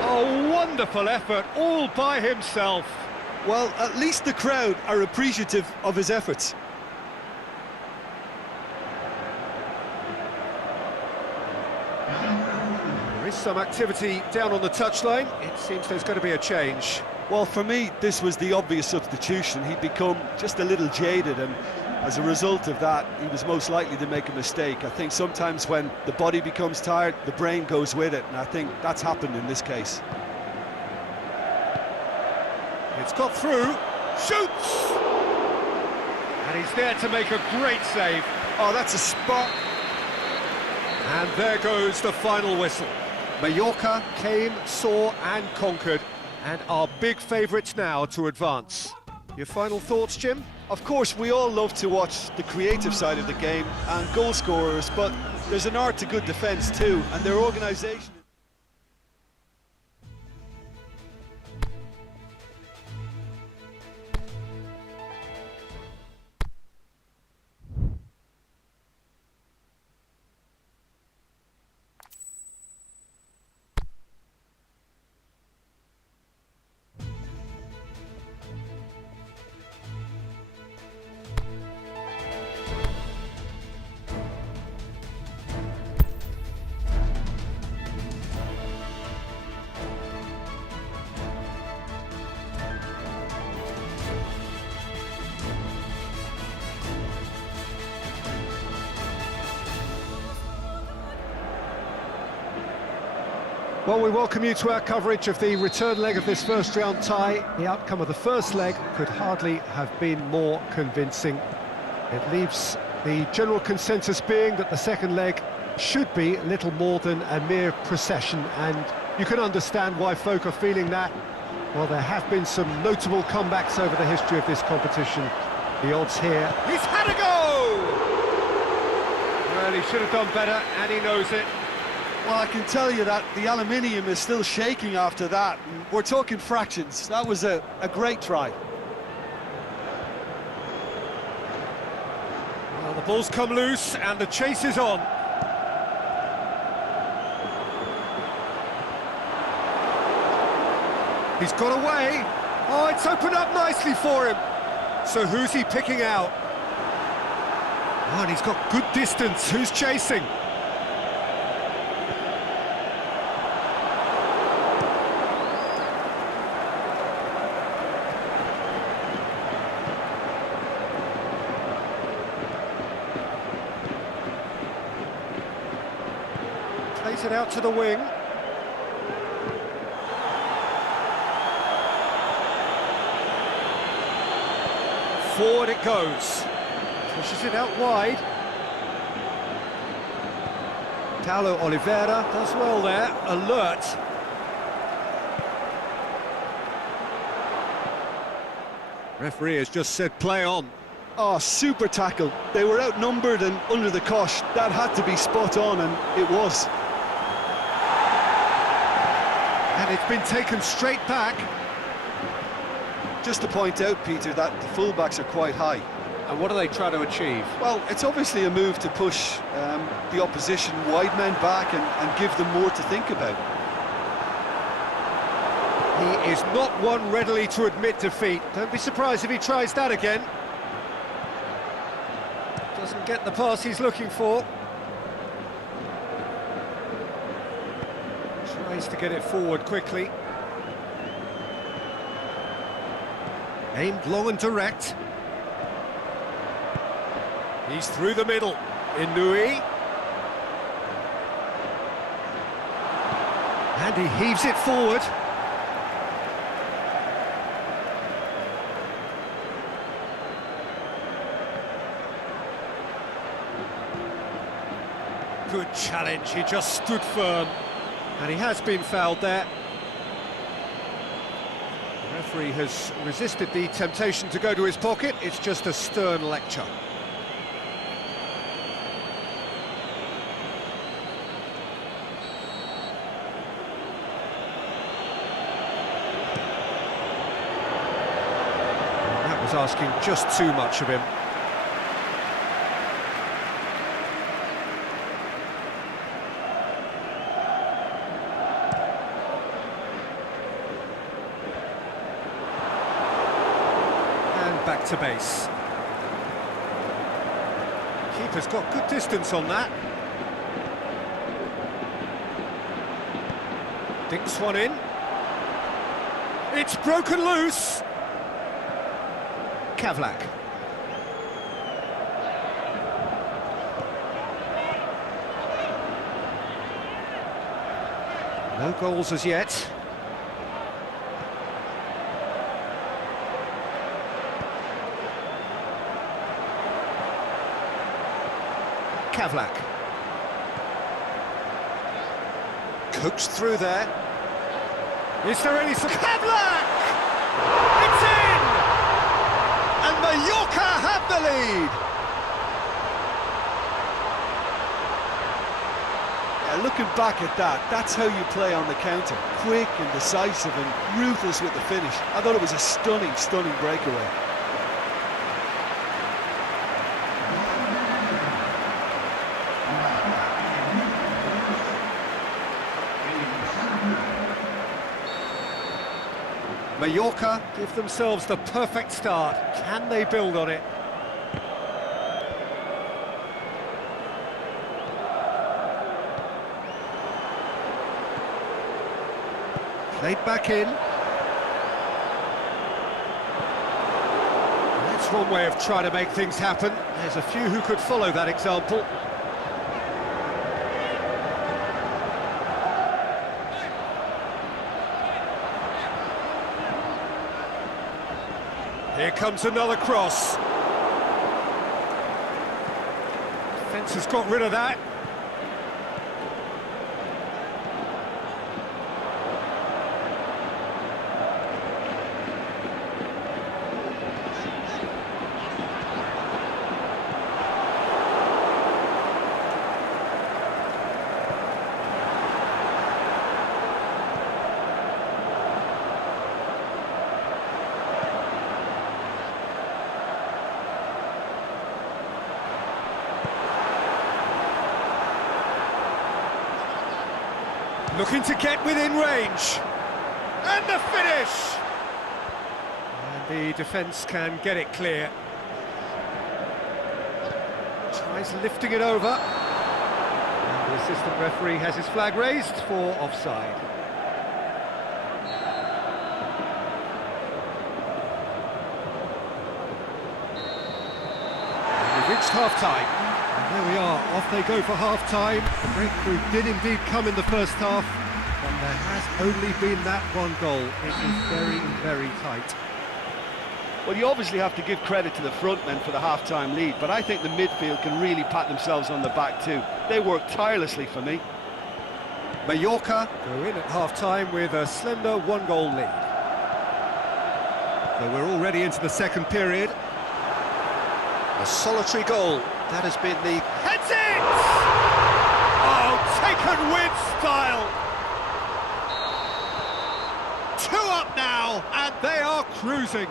A wonderful effort, all by himself. Well, at least the crowd are appreciative of his efforts. There is some activity down on the touchline. It seems there's going to be a change. Well, for me, this was the obvious substitution. He'd become just a little jaded, and as a result of that, he was most likely to make a mistake. I think sometimes when the body becomes tired, the brain goes with it, and I think that's happened in this case. It's got through, shoots! And he's there to make a great save. Oh, that's a spot. And there goes the final whistle. Mallorca came, saw and conquered, and are big favourites now to advance. Your final thoughts, Jim? Of course, we all love to watch the creative side of the game and goal scorers, but there's an art to good defence too, and their organisation... Well, we welcome you to our coverage of the return leg of this first round tie. The outcome of the first leg could hardly have been more convincing. It leaves the general consensus being that the second leg should be little more than a mere procession, and you can understand why folk are feeling that. Well, there have been some notable comebacks over the history of this competition. The odds here... He's had a go! Well, he should have done better, and he knows it. Well, I can tell you that the aluminium is still shaking after that. And we're talking fractions. That was a great try. Well, the ball's come loose and the chase is on. He's got away. Oh, it's opened up nicely for him. So who's he picking out? Oh, and he's got good distance. Who's chasing? Plays it out to the wing. Forward it goes. Pushes it out wide. Paulo Oliveira does well there, alert. Referee has just said play on. Oh, super tackle. They were outnumbered and under the cosh. That had to be spot on, and it was. And it's been taken straight back. Just to point out, Peter, that the fullbacks are quite high. And what are they trying to achieve? Well, it's obviously a move to push the opposition wide men back and give them more to think about. He is not one readily to admit defeat. Don't be surprised if he tries that again. Doesn't get the pass he's looking for. Tries to get it forward quickly. Aimed long and direct. He's through the middle. Inui. And he heaves it forward. Good challenge, he just stood firm. And he has been fouled there. The referee has resisted the temptation to go to his pocket. It's just a stern lecture. That's asking just too much of him. And back to base. Keeper's got good distance on that. Dinks one in. It's broken loose. Kavlak. No goals as yet. Kavlak. Coaxed through there. Is there any... Kavlak! It's in! And Mallorca have the lead! Yeah, looking back at that, that's how you play on the counter. Quick and decisive and ruthless with the finish. I thought it was a stunning, stunning breakaway. Mallorca give themselves the perfect start. Can they build on it? Played back in. That's one way of trying to make things happen. There's a few who could follow that example. Here comes another cross. Defence has got rid of that. Looking to get within range. And the finish! And the defence can get it clear. Tries lifting it over. And the assistant referee has his flag raised for offside. And we've reached half-time. And there we are, off they go for half-time. The breakthrough did indeed come in the first half, but there has only been that one goal. It is very, very tight. Well, you obviously have to give credit to the front men for the half-time lead, but I think the midfield can really pat themselves on the back too. They work tirelessly for me. Mallorca go in at half-time with a slender one-goal lead. So we're already into the second period. A solitary goal. That has been the... Heads it! Oh, taken with style! 2 up now, and they are cruising.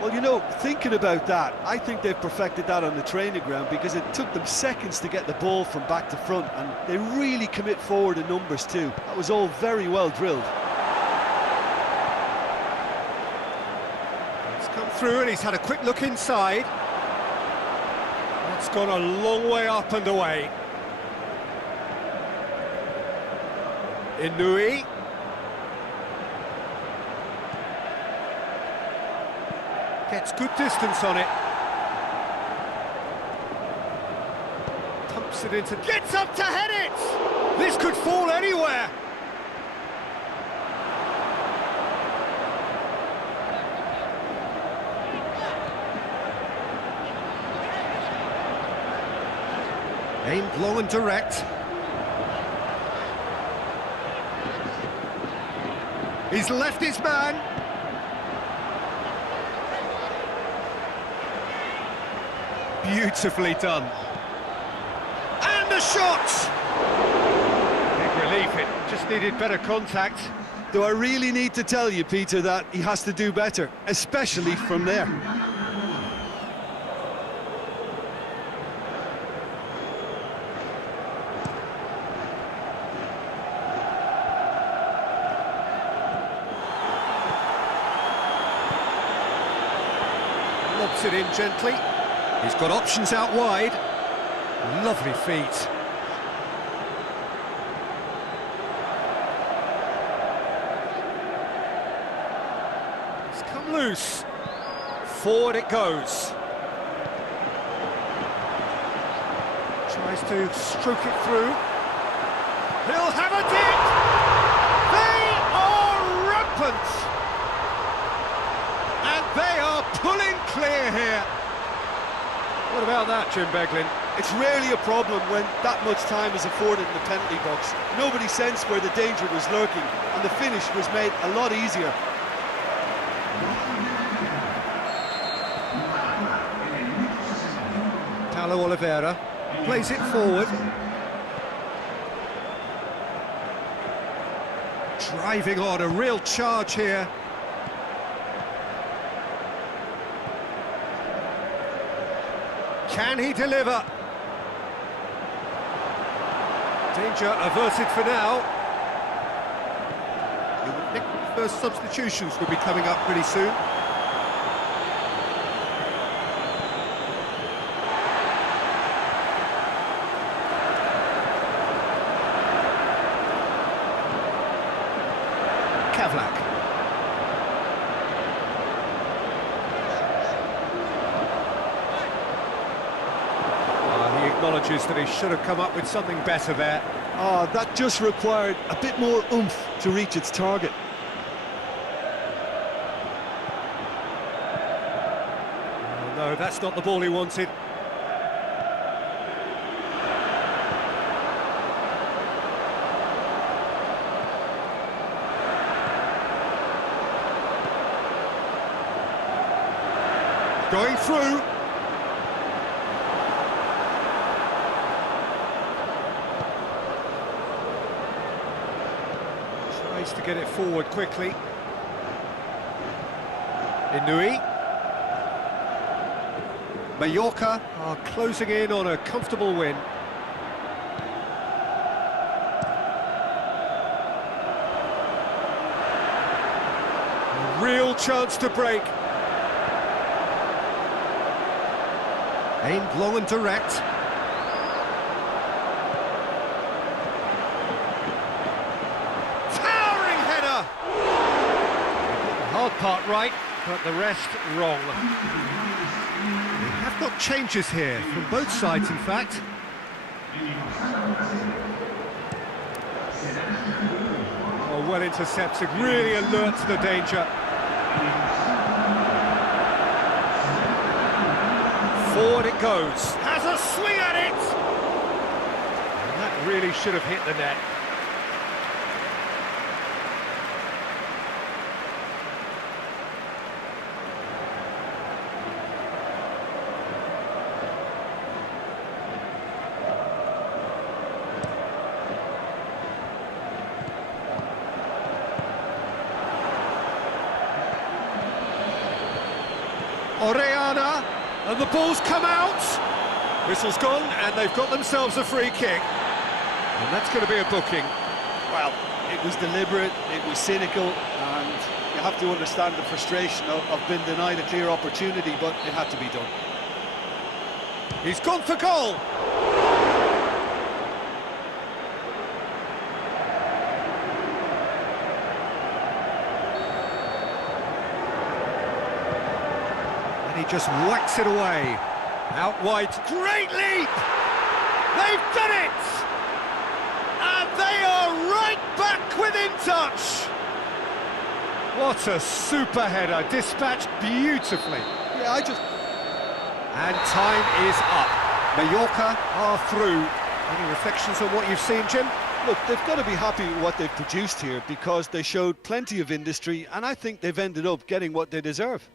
Well, you know, thinking about that, I think they've perfected that on the training ground because it took them seconds to get the ball from back to front, and they really commit forward in numbers too. That was all very well drilled. He's come through and he's had a quick look inside. It's gone a long way up and away. Inui. Gets good distance on it. Pumps it into... Gets up to head it! This could fall anywhere! Aimed long and direct. He's left his man. Beautifully done. And the shot! Big relief, it just needed better contact. Do I really need to tell you, Peter, that he has to do better, especially from there? Lobs it in gently. He's got options out wide. Lovely feet. It's come loose. Forward it goes. Tries to stroke it through. He'll have a dip! They are rampant! And they are pulling clear here. What about that, Jim Beglin? It's rarely a problem when that much time is afforded in the penalty box. Nobody sensed where the danger was lurking, and the finish was made a lot easier. Paulo Oliveira plays it forward. Driving on, a real charge here. Can he deliver? Danger averted for now. You would think the first substitutions will be coming up pretty soon. Kavlak. He acknowledges that he should have come up with something better there. Oh, that just required a bit more oomph to reach its target. Oh, no, that's not the ball he wanted. Going through. Tries to get it forward quickly. Inui. Mallorca are closing in on a comfortable win. A real chance to break. Aimed long and direct. Towering header! The hard part right, but the rest wrong. We have got changes here, from both sides in fact. Oh, well intercepted, really alert to the danger. Forward it goes. Has a swing at it! And that really should have hit the net. Orellana. And the ball's come out. Whistle's gone, and they've got themselves a free kick. And that's going to be a booking. Well, it was deliberate, it was cynical, and you have to understand the frustration of being denied a clear opportunity, but it had to be done. He's gone for goal. He just whacks it away. Out wide, great leap! They've done it! And they are right back within touch! What a super header, dispatched beautifully. Yeah, And time is up. Mallorca are through. Any reflections on what you've seen, Jim? Look, they've got to be happy with what they've produced here, because they showed plenty of industry, and I think they've ended up getting what they deserve.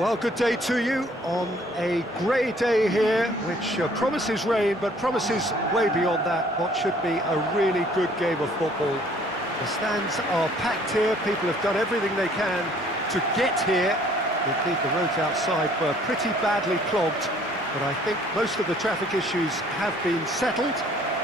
Well, good day to you on a grey day here, which promises rain, but promises way beyond that what should be a really good game of football. The stands are packed here, people have done everything they can to get here. Indeed, the roads outside were pretty badly clogged, but I think most of the traffic issues have been settled,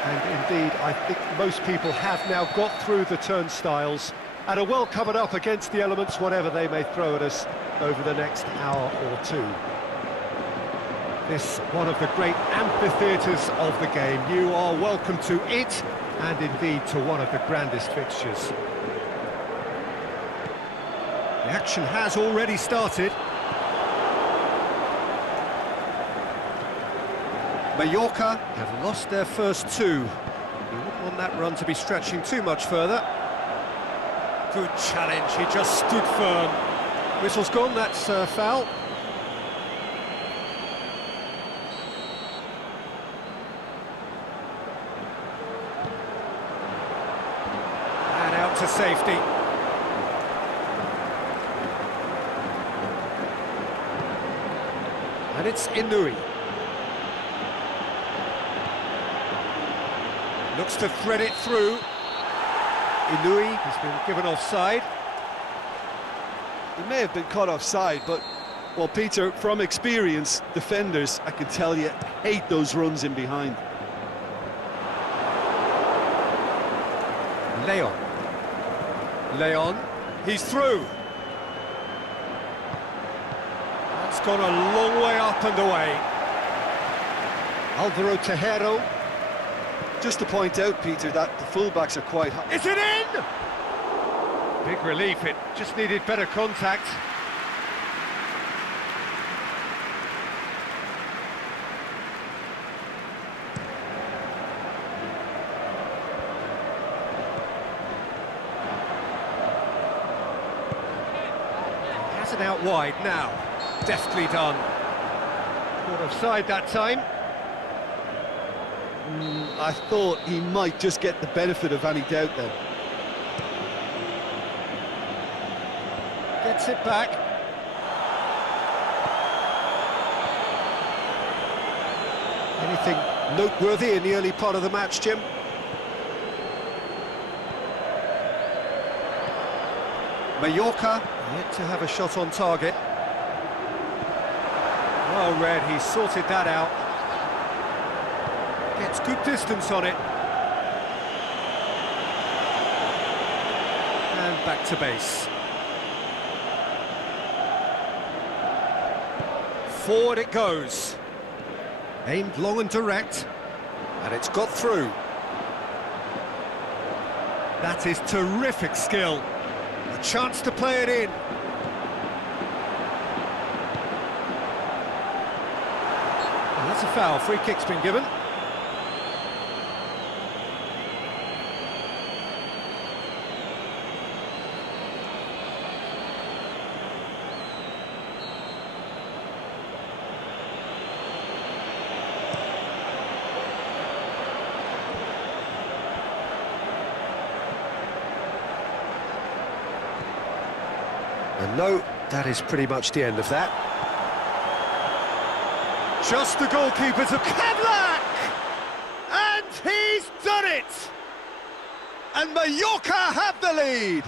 and indeed, I think most people have now got through the turnstiles and are well covered up against the elements, whatever they may throw at us over the next hour or two. This one of the great amphitheatres of the game. You are welcome to it, and indeed to one of the grandest fixtures. The action has already started. Mallorca have lost their first two. You wouldn't want that run to be stretching too much further. Good challenge, he just stood firm. Whistle's gone, that's foul. And out to safety. And it's Inui. Looks to thread it through. Inui has been given offside. He may have been caught offside, but, well, Peter, from experience, defenders, I can tell you, hate those runs in behind. Leon, he's through. That's gone a long way up and away. Alvaro Tejero. Just to point out, Peter, that the fullbacks are quite high. Is it in? Big relief, it just needed better contact. Has it out wide now. Deftly done. Caught offside that time. I thought he might just get the benefit of any doubt then. Gets it back. Anything noteworthy in the early part of the match, Jim? Mallorca yet to have a shot on target. Well read, he sorted that out. Gets good distance on it. And back to base. Forward it goes. Aimed long and direct. And it's got through. That is terrific skill. A chance to play it in. And that's a foul. Free kick's been given. And no, that is pretty much the end of that. Just the goalkeeper to Kevlak! And he's done it! And Mallorca have the lead!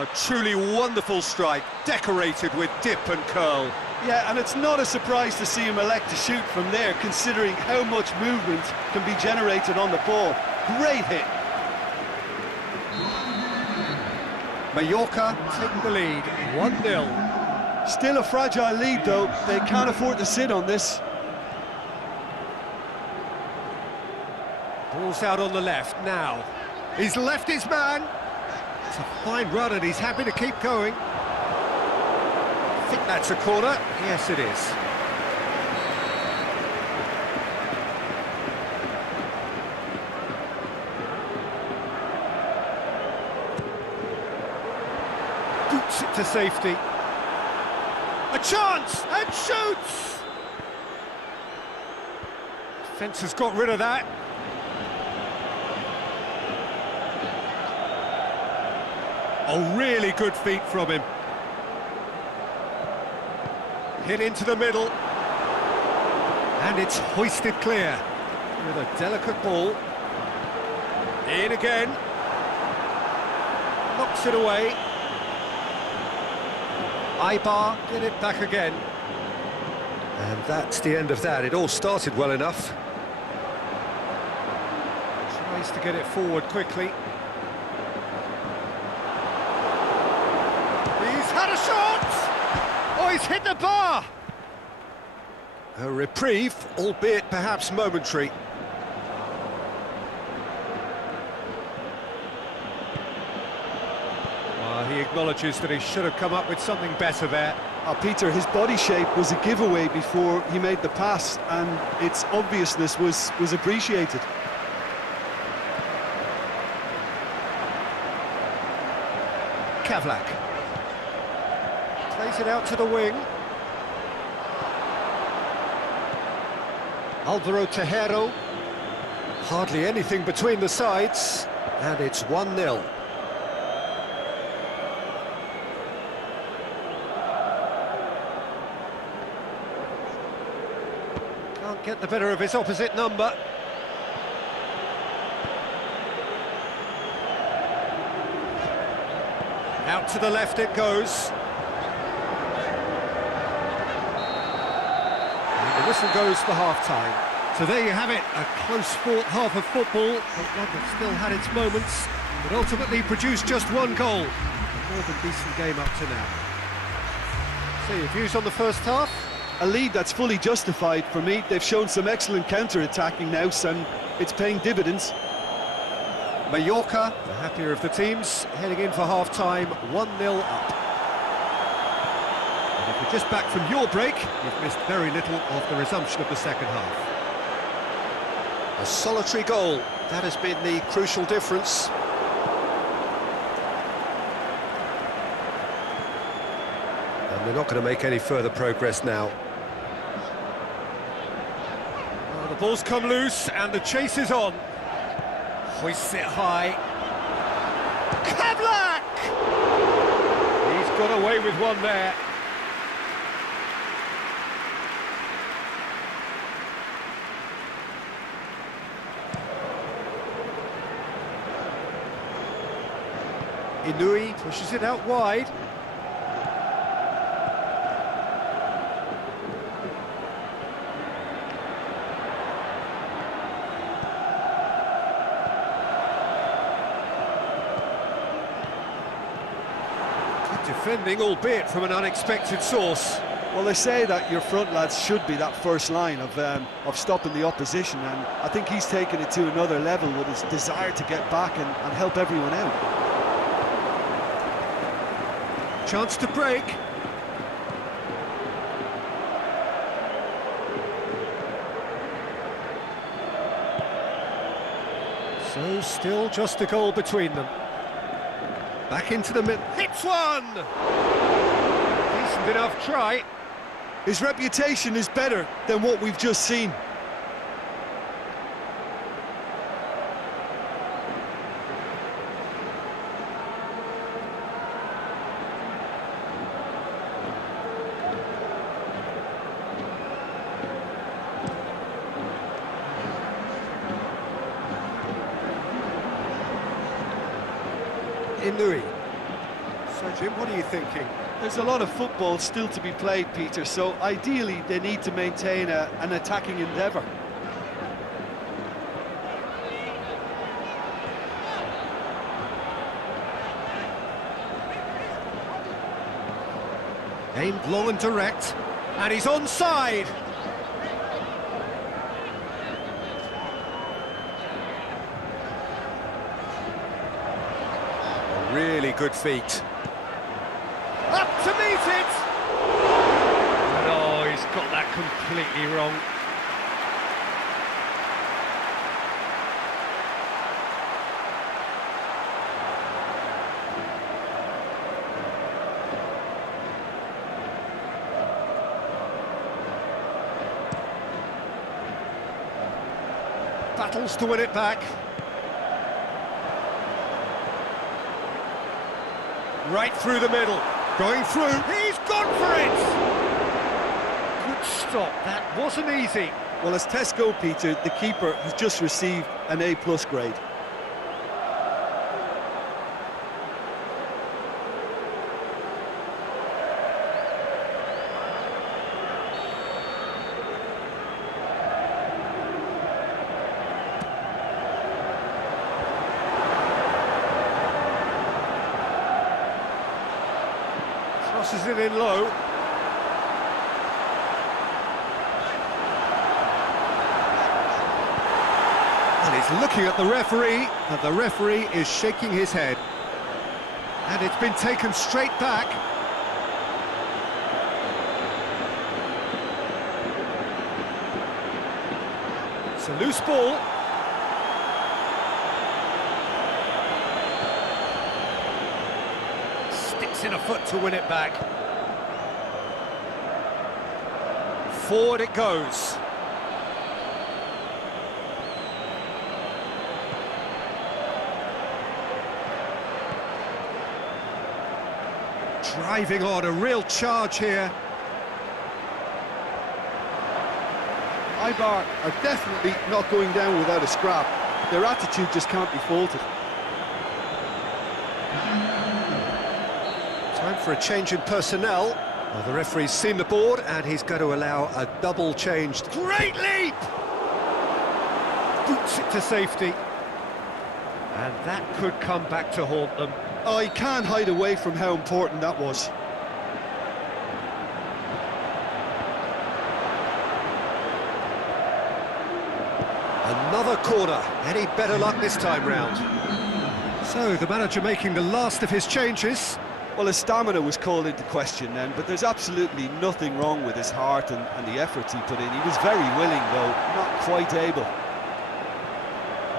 A truly wonderful strike, decorated with dip and curl. Yeah, and it's not a surprise to see him elect to shoot from there, considering how much movement can be generated on the ball. Great hit. Mallorca take the lead, 1-0. Still a fragile lead, though. They can't afford to sit on this. Ball's out on the left now. He's left his man. It's a fine run and he's happy to keep going. I think that's a corner. Yes, it is. Boots it to safety. A chance! And shoots! Defence has got rid of that. Oh, really good feet from him. Hit into the middle. And it's hoisted clear with a delicate ball. In again. Knocks it away. Ibar get it back again. And that's the end of that. It all started well enough. Tries to get it forward quickly. He's had a shot! Oh, he's hit the bar! A reprieve, albeit perhaps momentary. He acknowledges that he should have come up with something better there. Peter, his body shape was a giveaway before he made the pass, and its obviousness was appreciated. Kavlak plays it out to the wing. Alvaro Tejero. Hardly anything between the sides, and it's 1-0. Can't get the better of his opposite number. Out to the left it goes. And the whistle goes for half-time. So there you have it, a close-fought half of football, but one that still had its moments, but ultimately produced just one goal. A more than decent game up to now. So your views on the first half? A lead that's fully justified for me. They've shown some excellent counter-attacking now, and it's paying dividends. Mallorca, the happier of the teams, heading in for half-time, 1-0 up. And if you're just back from your break, you've missed very little of the resumption of the second half. A solitary goal, that has been the crucial difference. And they're not going to make any further progress now. Well, the ball's come loose and the chase is on. Hoists it high. Kavlak! He's got away with one there. Inui pushes it out wide. Defending, albeit from an unexpected source. Well, they say that your front lads should be that first line of stopping the opposition, and I think he's taken it to another level with his desire to get back and help everyone out. Chance to break. So still just a goal between them. Back into the middle. Hits one! Decent enough try. His reputation is better than what we've just seen. Inui. So, Jim, what are you thinking? There's a lot of football still to be played, Peter, so ideally they need to maintain an attacking endeavour. Aimed long and direct, and he's onside. Really good feet. Up to meet it! And oh, he's got that completely wrong. Battles to win it back. Right through the middle, going through, he's gone for it! Good stop, that wasn't easy. Well, as tests go, Peter, the keeper has just received an A+ grade. Crosses it in low. And he's looking at the referee, and the referee is shaking his head. And it's been taken straight back. It's a loose ball. Sticks in a foot to win it back. Forward it goes. Driving on, a real charge here. Ibar are definitely not going down without a scrap. Their attitude just can't be faulted. Time for a change in personnel. Well, the referee's seen the board and he's going to allow a double change. Great leap! Boots it to safety. And that could come back to haunt them. Oh, he can't hide away from how important that was. Another corner. Any better luck this time round? So, the manager making the last of his changes. Well, his stamina was called into question then, but there's absolutely nothing wrong with his heart and the efforts he put in. He was very willing, though, not quite able.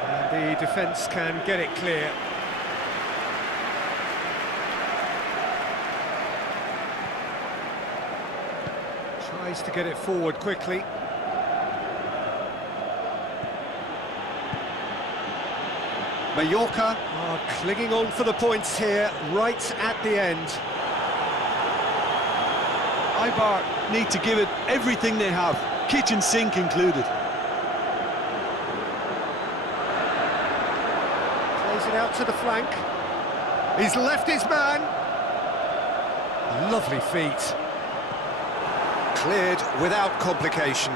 And the defence can get it clear. Tries to get it forward quickly. Mallorca are clinging on for the points here, right at the end. Ibar need to give it everything they have, kitchen sink included. Plays it out to the flank. He's left his man. Lovely feet. Cleared without complication.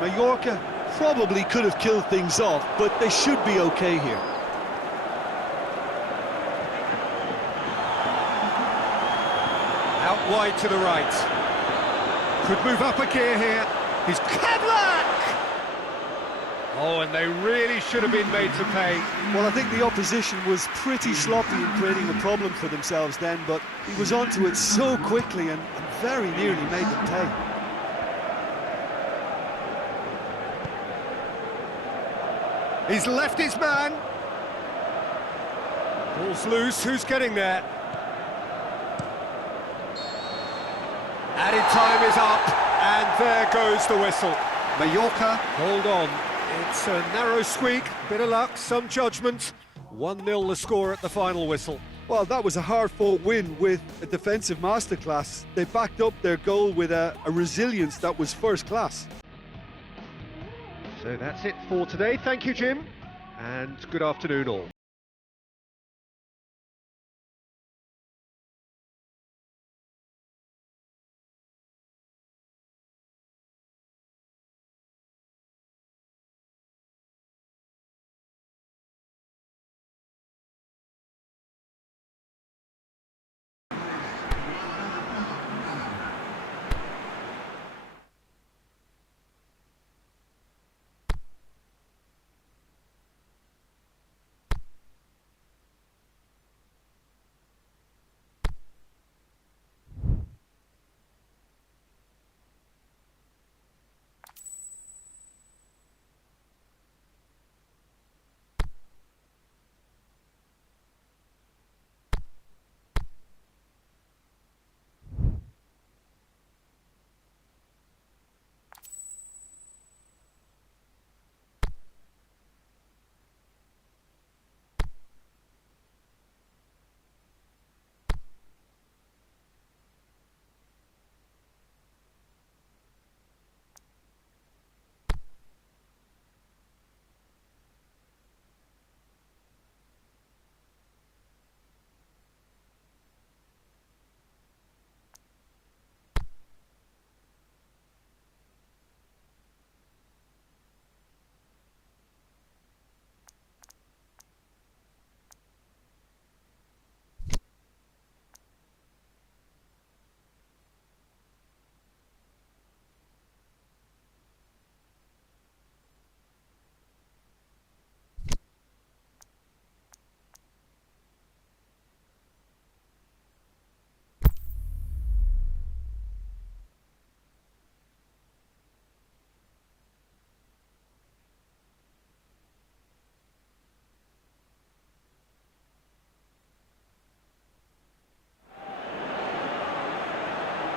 Mallorca probably could have killed things off, but they should be okay here. Out wide to the right. Could move up a gear here. He's Kedlak! Oh, and they really should have been made to pay. Well, I think the opposition was pretty sloppy in creating a problem for themselves then, but he was onto it so quickly and very nearly made them pay. He's left his man. Ball's loose, who's getting there? Added time is up, and there goes the whistle. Mallorca, hold on. It's a narrow squeak, bit of luck, some judgment. 1-0 the score at the final whistle. Well, that was a hard-fought win with a defensive masterclass. They backed up their goal with a resilience that was first class. So that's it for today. Thank you, Jim, and good afternoon all.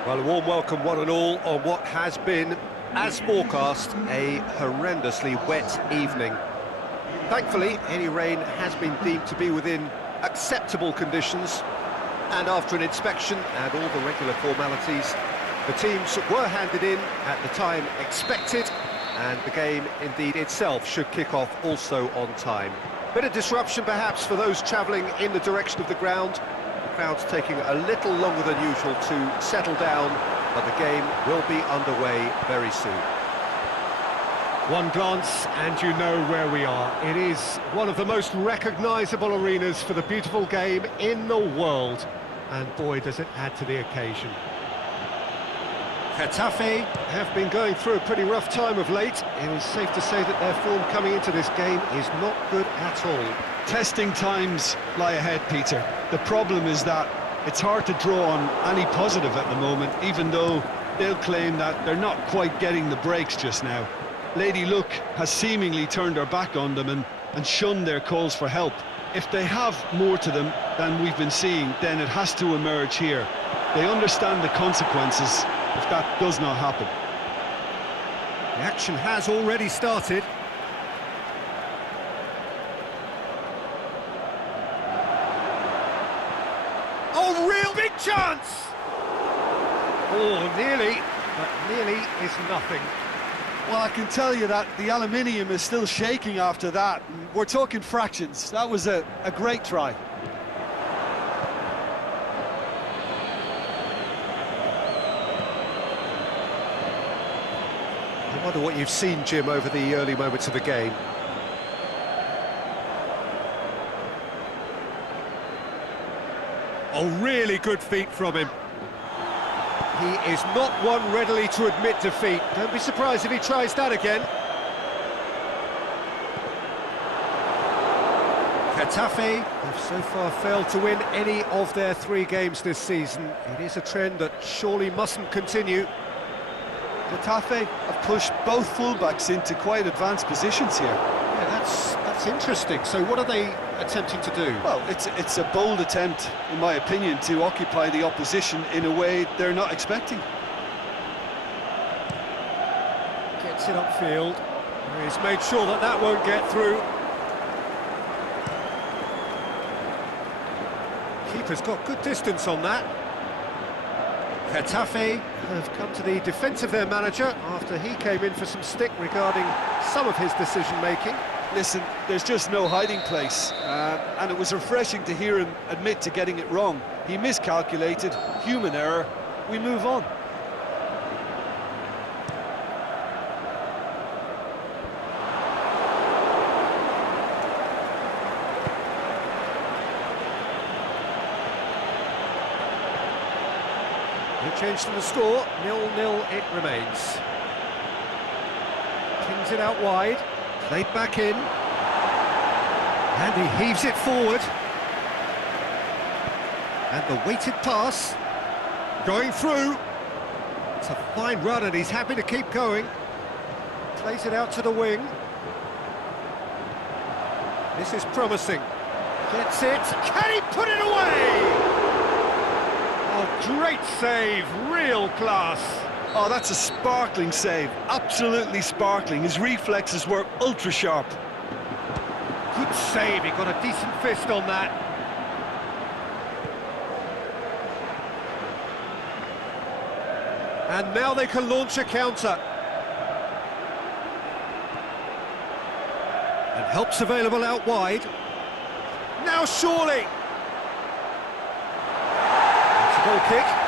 Well, a warm welcome one and all on what has been, as forecast, a horrendously wet evening. Thankfully, any rain has been deemed to be within acceptable conditions, and after an inspection and all the regular formalities, the teams were handed in at the time expected, and the game indeed itself should kick off also on time. Bit of disruption perhaps for those travelling in the direction of the ground. The crowd's taking a little longer than usual to settle down, but the game will be underway very soon. One glance and you know where we are. It is one of the most recognisable arenas for the beautiful game in the world, and boy does it add to the occasion. Getafe have been going through a pretty rough time of late. It is safe to say that their form coming into this game is not good at all. Testing times lie ahead, Peter. The problem is that it's hard to draw on any positive at the moment, even though they'll claim that they're not quite getting the breaks just now. Lady Luck has seemingly turned her back on them and shunned their calls for help. If they have more to them than we've been seeing, then it has to emerge here. They understand the consequences if that does not happen. The action has already started. Oh, real big chance! Oh, nearly, but nearly is nothing. Well, I can tell you that the aluminium is still shaking after that. We're talking fractions. That was a great try. I wonder what you've seen, Jim, over the early moments of the game. Oh, really good feet from him. He is not one readily to admit defeat. Don't be surprised if he tries that again. Getafe have so far failed to win any of their 3 games this season. It is a trend that surely mustn't continue. Getafe have pushed both fullbacks into quite advanced positions here. Yeah, that's interesting. So what are they attempting to do? Well, it's a bold attempt, in my opinion, to occupy the opposition in a way they're not expecting. Gets it upfield. He's made sure that that won't get through. Keeper's got good distance on that. Getafe have come to the defence of their manager after he came in for some stick regarding some of his decision-making. Listen, there's just no hiding place, and it was refreshing to hear him admit to getting it wrong. He miscalculated, human error, we move on. No change to the score, 0-0 it remains. Kings it out wide. Played back in, and he heaves it forward, and the weighted pass, going through. It's a fine run and he's happy to keep going. Plays it out to the wing. This is promising. Gets it, can he put it away? Oh, great save, real class. Oh, that's a sparkling save, absolutely sparkling. His reflexes were ultra sharp. Good save, he got a decent fist on that. And now they can launch a counter. And help's available out wide. Now surely! That's a goal kick.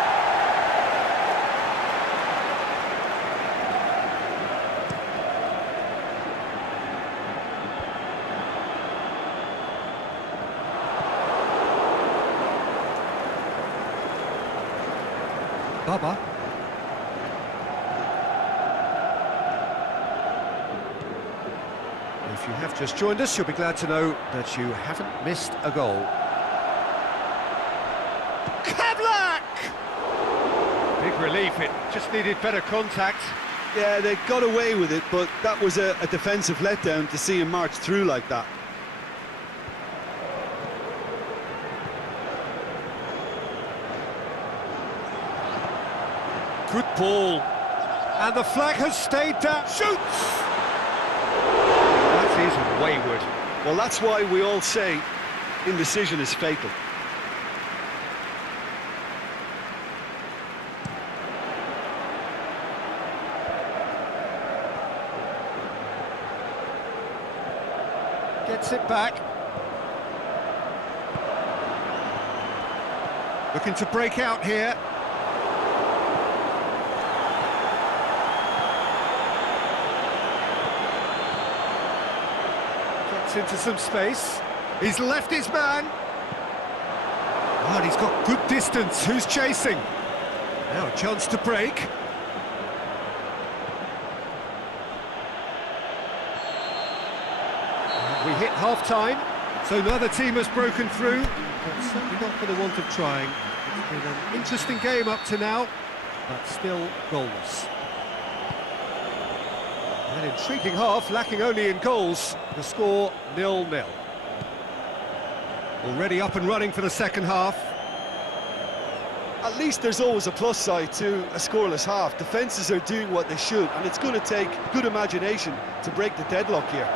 Baba. If you have just joined us, you'll be glad to know that you haven't missed a goal. Kablak! Big relief, it just needed better contact. Yeah, they got away with it, but that was a defensive letdown to see him march through like that. Good ball. And the flag has stayed down. Shoots! That is wayward. Well, that's why we all say indecision is fatal. Gets it back. Looking to break out here. Gets into some space. He's left his man. Oh, and he's got good distance. Who's chasing? Now a chance to break. We hit half-time, so neither team has broken through, but certainly not for the want of trying. It's been an interesting game up to now, but still goalless. An intriguing half, lacking only in goals. The score 0-0. Already up and running for the second half. At least there's always a plus side to a scoreless half. Defences are doing what they should, and it's going to take good imagination to break the deadlock here.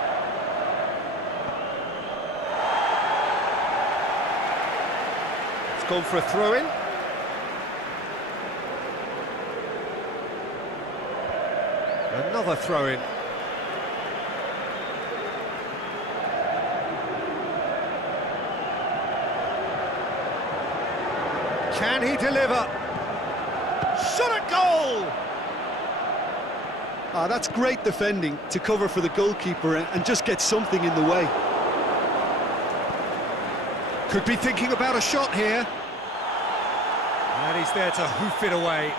Gone for a throw-in. Another throw-in. Can he deliver? Shot at goal! Ah, that's great defending to cover for the goalkeeper and just get something in the way. Could be thinking about a shot here. And he's there to hoof it away.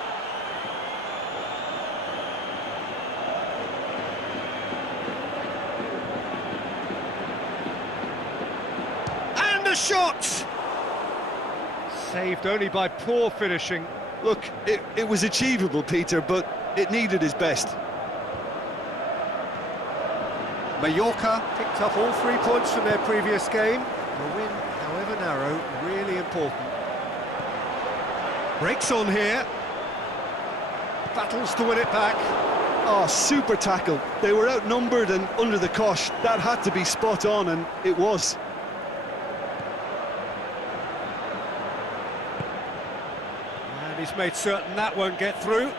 And a shot! Saved only by poor finishing. Look, it was achievable, Peter, but it needed his best. Mallorca picked up all 3 points from their previous game. A win, however narrow, really important. Breaks on here. Battles to win it back. Oh, super tackle. They were outnumbered and under the cosh. That had to be spot on, and it was. And he's made certain that won't get through.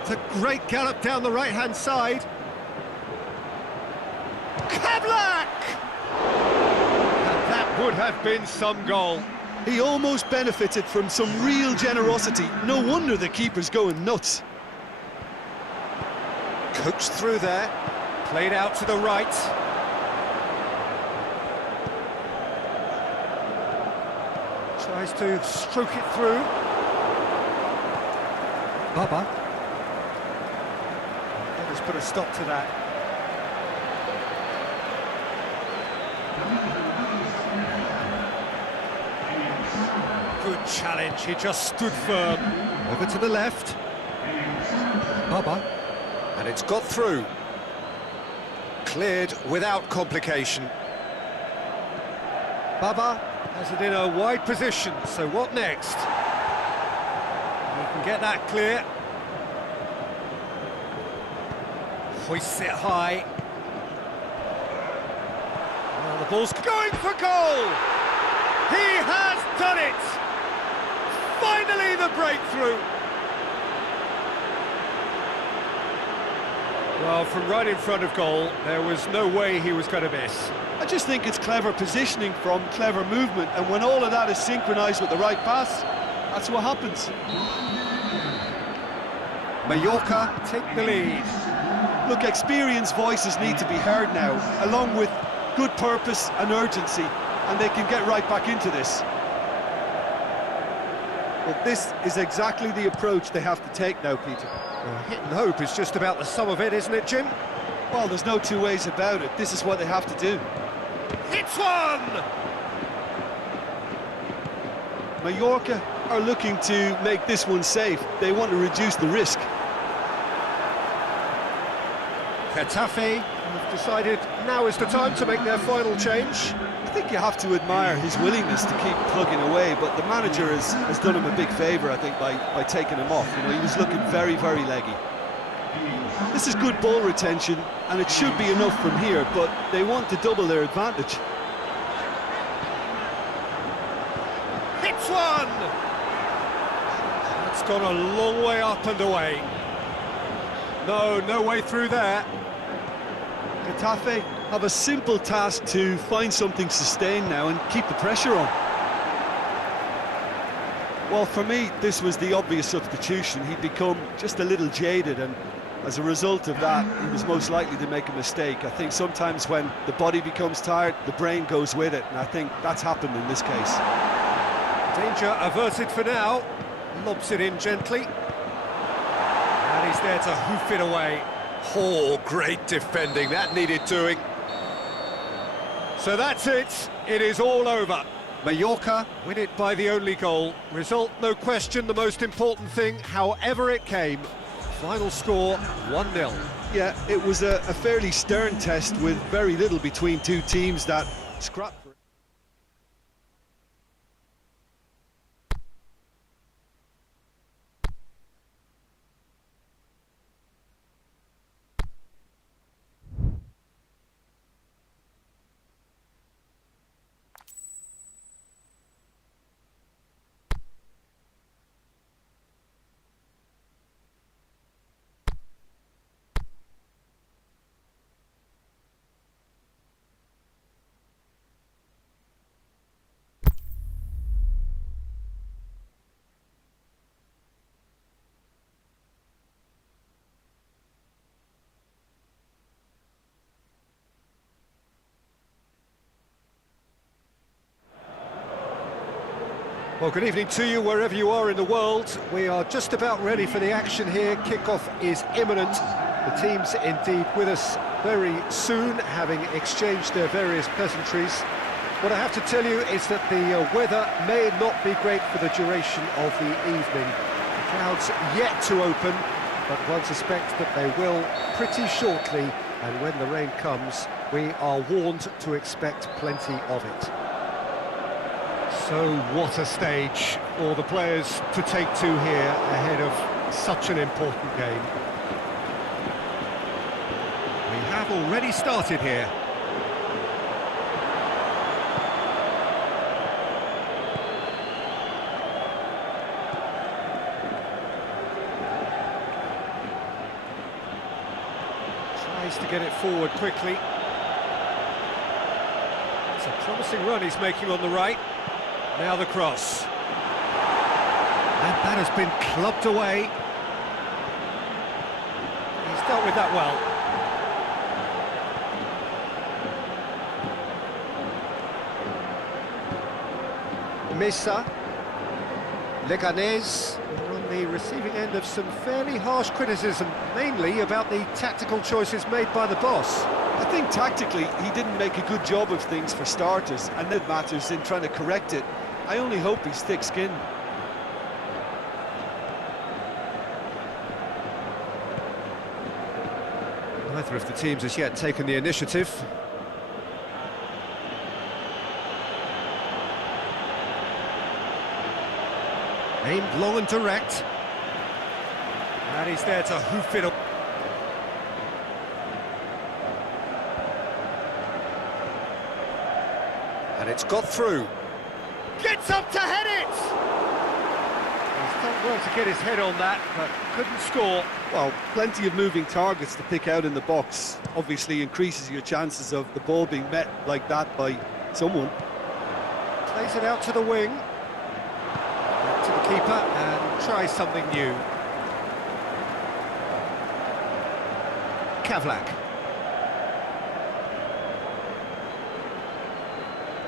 It's a great gallop down the right-hand side. Kablak! And that would have been some goal. He almost benefited from some real generosity. No wonder the keeper's going nuts. Coached through there. Played out to the right. Tries to stroke it through. Baba. Let us put a stop to that. Good challenge, he just stood firm. Over to the left. Baba. And it's got through. Cleared without complication. Baba has it in a wide position, so what next? He can get that clear. Hoists it high. Well, the ball's going for goal! He has done it! Finally the breakthrough! Well, from right in front of goal, there was no way he was going to miss. I just think it's clever positioning from clever movement, and when all of that is synchronised with the right pass, that's what happens. Mallorca take the lead. Look, experienced voices need to be heard now, along with good purpose and urgency, and they can get right back into this. But this is exactly the approach they have to take now, Peter. Well, hit and hope is just about the sum of it, isn't it, Jim? Well, there's no two ways about it. This is what they have to do. It's one! Mallorca are looking to make this one safe. They want to reduce the risk. Getafe have decided now is the time to make their final change. I think you have to admire his willingness to keep plugging away, but the manager has done him a big favour, I think, by taking him off. You know, he was looking very, very leggy. This is good ball retention, and it should be enough from here, but they want to double their advantage. Hits one! It's gone a long way up and away. No way through there. Getafe have a simple task to find something sustained now and keep the pressure on. Well, for me, this was the obvious substitution. He'd become just a little jaded, and as a result of that, he was most likely to make a mistake. I think sometimes when the body becomes tired, the brain goes with it, and I think that's happened in this case. Danger averted for now. Lobs it in gently. And he's there to hoof it away. Oh, great defending, that needed doing. So that's it. It is all over. Mallorca win it by the only goal. Result, no question, the most important thing, however it came. Final score, 1-0. Yeah, it was a fairly stern test with very little between two teams that scrapped. Well, good evening to you wherever you are in the world. We are just about ready for the action here. Kickoff is imminent. The teams indeed with us very soon, having exchanged their various pleasantries. What I have to tell you is that the weather may not be great for the duration of the evening. The clouds yet to open, but one suspects that they will pretty shortly, and when the rain comes, we are warned to expect plenty of it. So what a stage for the players to take to here ahead of such an important game. We have already started here. Tries to get it forward quickly. It's a promising run he's making on the right. Now the cross. And that has been clubbed away. He's dealt with that well. Mesa. Leganés are on the receiving end of some fairly harsh criticism, mainly about the tactical choices made by the boss. I think tactically he didn't make a good job of things for starters, and it matters in trying to correct it. I only hope he's thick-skinned. Neither of the teams has yet taken the initiative. Aimed long and direct. And he's there to hoof it up. And it's got through. Gets up to head it! He's done well to get his head on that, but couldn't score. Well, plenty of moving targets to pick out in the box. Obviously increases your chances of the ball being met like that by someone. Plays it out to the wing. Back to the keeper and tries something new. Kavlak.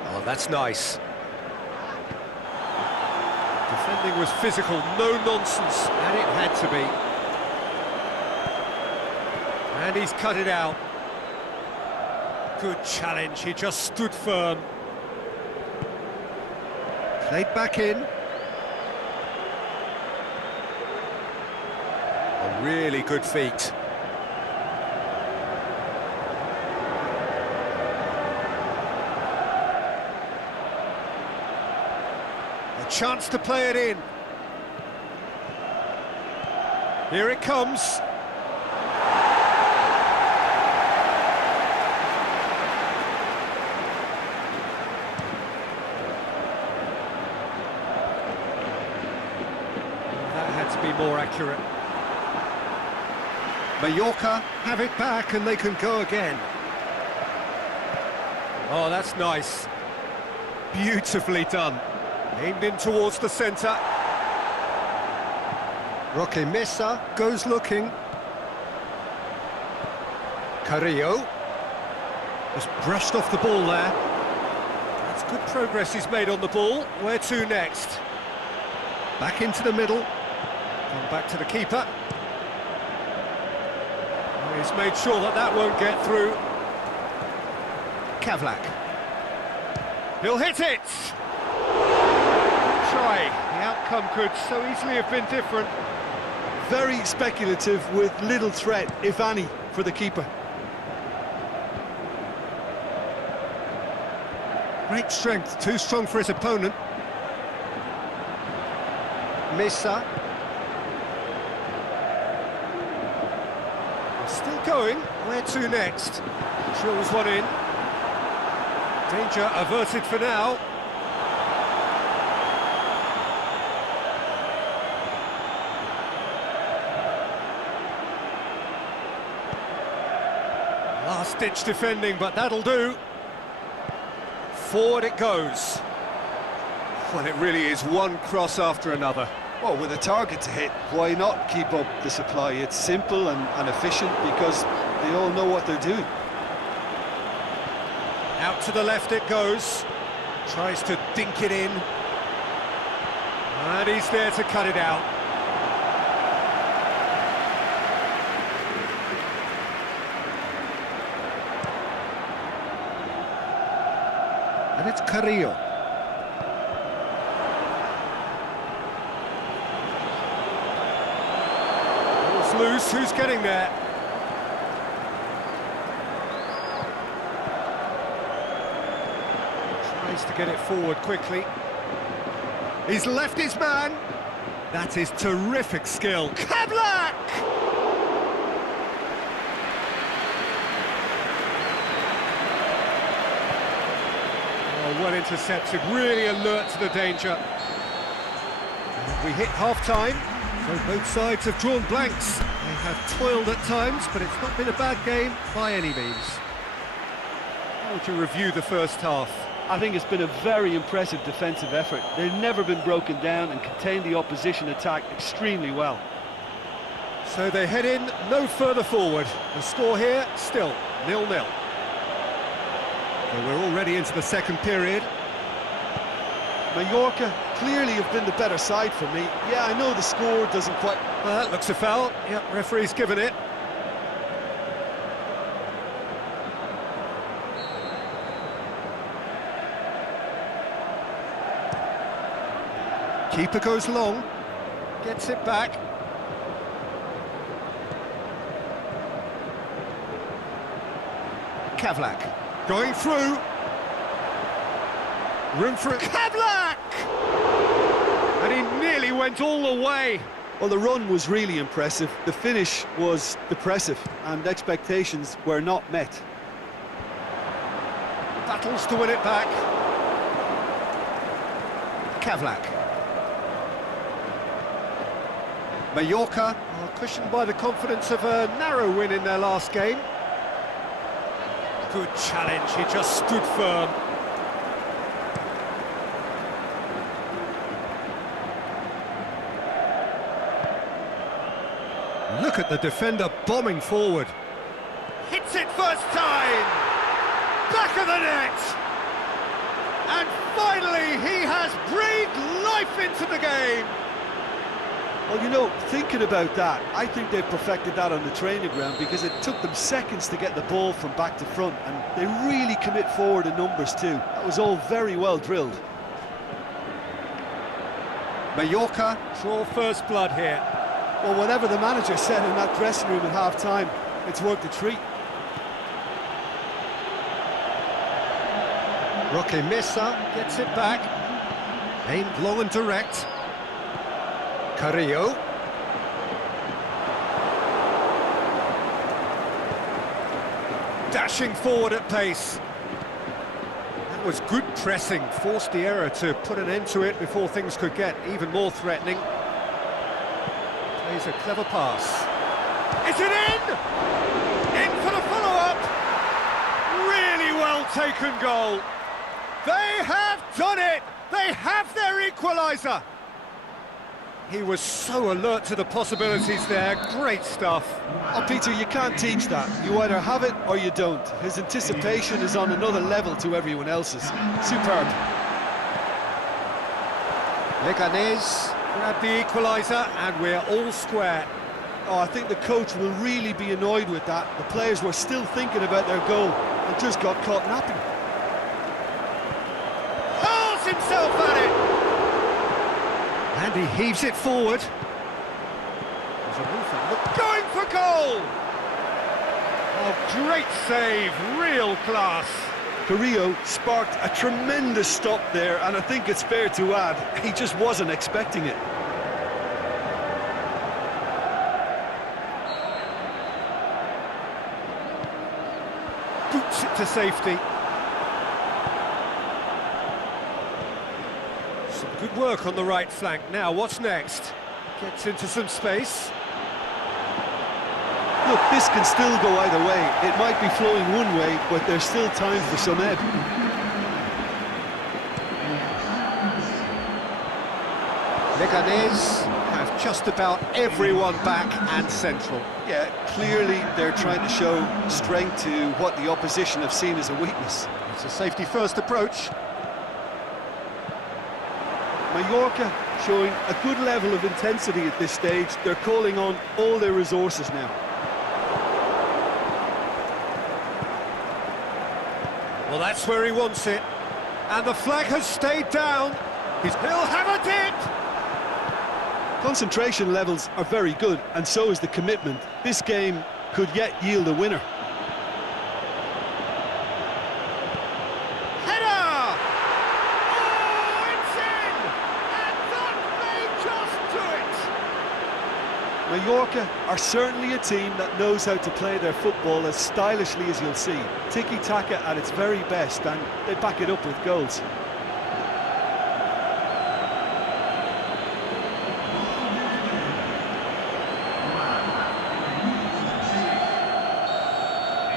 Oh, that's nice. Defending was physical, no nonsense, and it had to be. And he's cut it out. Good challenge, he just stood firm. Played back in. A really good feat. chance to play it in. Here it comes. That had to be more accurate. Mallorca have it back and they can go again. Oh, that's nice. Beautifully done. Aimed in towards the centre. Roque Mesa goes looking. Carrillo has brushed off the ball there. That's good progress he's made on the ball. Where to next? Back into the middle. Come back to the keeper. He's made sure that that won't get through. Kavlak. He'll hit it! Try. The outcome could so easily have been different. Very speculative with little threat, if any, for the keeper. Great strength, too strong for his opponent. Mesa. Still going. Where to next? Drills one in. Danger averted for now. Last-ditch defending, but that'll do. Forward it goes. Well, it really is one cross after another. Well, with a target to hit, why not keep up the supply? It's simple and efficient because they all know what they're doing. Out to the left it goes. Tries to dink it in. And he's there to cut it out. And it's Carrillo. Ball's loose, who's getting there? Tries to get it forward quickly. He's left his man. That is terrific skill. Kavlak! Well intercepted, really alert to the danger. We hit half-time, so both sides have drawn blanks. They have toiled at times, but it's not been a bad game by any means. How would you review the first half? I think it's been a very impressive defensive effort. They've never been broken down and contained the opposition attack extremely well. So they head in no further forward. The score here, still 0-0. Well, we're already into the second period. Mallorca clearly have been the better side for me. Yeah, I know the score doesn't quite... Well, that looks a foul. Yep, referee's given it. Keeper goes long. Gets it back. Kavlak. Going through. Room for Kavlak! And he nearly went all the way. Well, the run was really impressive. The finish was depressive, and expectations were not met. Battles to win it back. Kavlak. Mallorca are cushioned by the confidence of a narrow win in their last game. Good challenge, he just stood firm. Look at the defender bombing forward. Hits it first time! Back of the net! And finally he has breathed life into the game! Well, you know, thinking about that, I think they've perfected that on the training ground because it took them seconds to get the ball from back to front, and they really commit forward in numbers too. That was all very well drilled. Mallorca draw first blood here. Well, whatever the manager said in that dressing room at half-time, it's worked a treat. Roque Mesa gets it back. Aimed long and direct. Carrillo. Dashing forward at pace. That was good pressing, forced the error to put an end to it before things could get even more threatening. Plays a clever pass. Is it in? In for the follow-up! Really well taken goal. They have done it! They have their equaliser! He was so alert to the possibilities there. Great stuff. Oh, Peter, you can't teach that. You either have it or you don't. His anticipation is on another level to everyone else's. Superb. Leganés grab the equaliser and we're all square. Oh, I think the coach will really be annoyed with that. The players were still thinking about their goal and just got caught napping. Hurls himself at it! And he heaves it forward. There's a movement. Going for goal! Oh, great save, real class. Carrillo sparked a tremendous stop there, and I think it's fair to add, he just wasn't expecting it. Boots it to safety. Some good work on the right flank. Now, what's next? Gets into some space. Look, this can still go either way. It might be flowing one way, but there's still time for some ebb. Leganés have just about everyone back and central. Yeah, clearly they're trying to show strength to what the opposition have seen as a weakness. It's a safety-first approach. Mallorca showing a good level of intensity at this stage. They're calling on all their resources now. Well, that's where he wants it. And the flag has stayed down. He'll have a dip! Concentration levels are very good, and so is the commitment. This game could yet yield a winner. Header! Oh, it's in! And that may just do it! Mallorca are certainly a team that knows how to play their football as stylishly as you'll see. Tiki-taka at its very best, and they back it up with goals.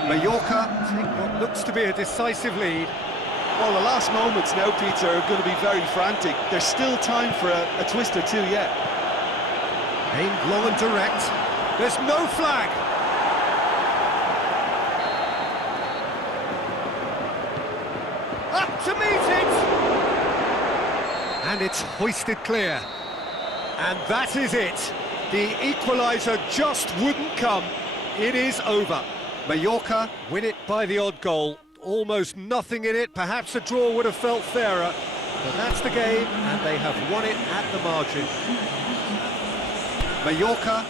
Mallorca take what looks to be a decisive lead. Well, the last moments now, Peter, are going to be very frantic. There's still time for a twist or two yet. Aimed long and direct. There's no flag. Up to meet it! And it's hoisted clear. And that is it. The equaliser just wouldn't come. It is over. Mallorca win it by the odd goal. Almost nothing in it. Perhaps a draw would have felt fairer. But that's the game, and they have won it at the margin. Mallorca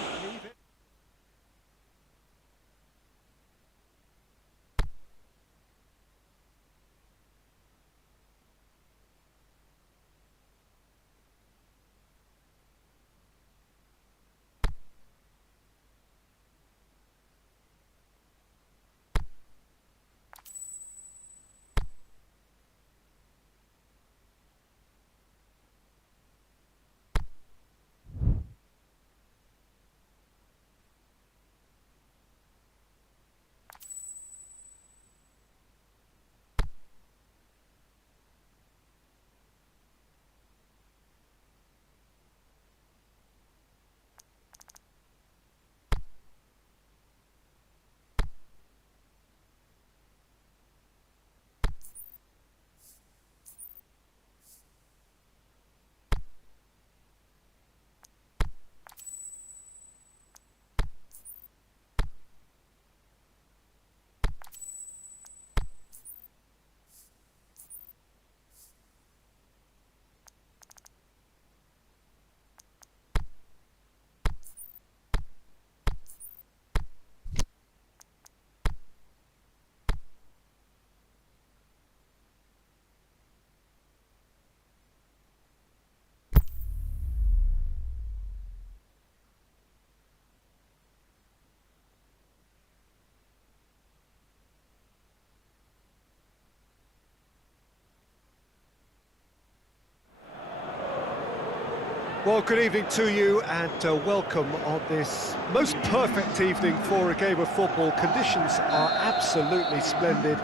Well, good evening to you and welcome on this most perfect evening for a game of football. Conditions are absolutely splendid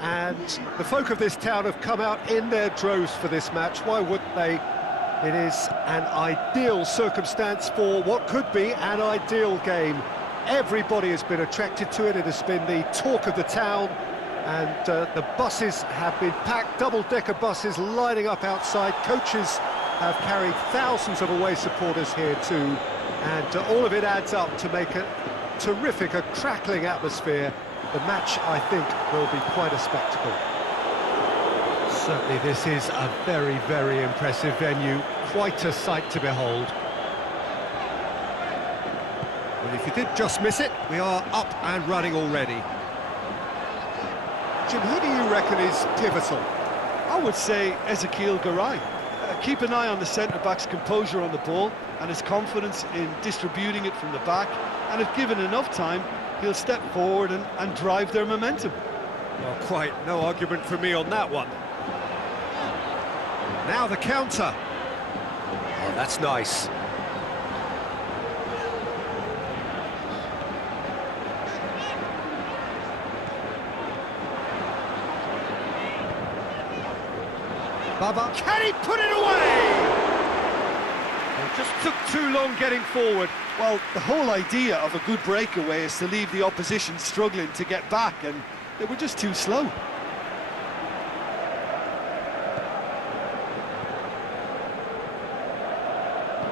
and the folk of this town have come out in their droves for this match. Why wouldn't they? It is an ideal circumstance for what could be an ideal game. Everybody has been attracted to it. It has been the talk of the town and the buses have been packed, double-decker buses lining up outside. Coaches have carried thousands of away supporters here too, and all of it adds up to make a terrific, a crackling atmosphere. The match, I think, will be quite a spectacle. Certainly this is a very, very impressive venue, quite a sight to behold. Well, if you did just miss it, we are up and running already. Jim, who do you reckon is pivotal? I would say Ezekiel Garay. Keep an eye on the centre-back's composure on the ball and his confidence in distributing it from the back, and if given enough time, he'll step forward and drive their momentum. Well, quite no argument for me on that one. Now the counter. Oh, that's nice. Baba, can he put it away? It just took too long getting forward. Well, the whole idea of a good breakaway is to leave the opposition struggling to get back, and they were just too slow.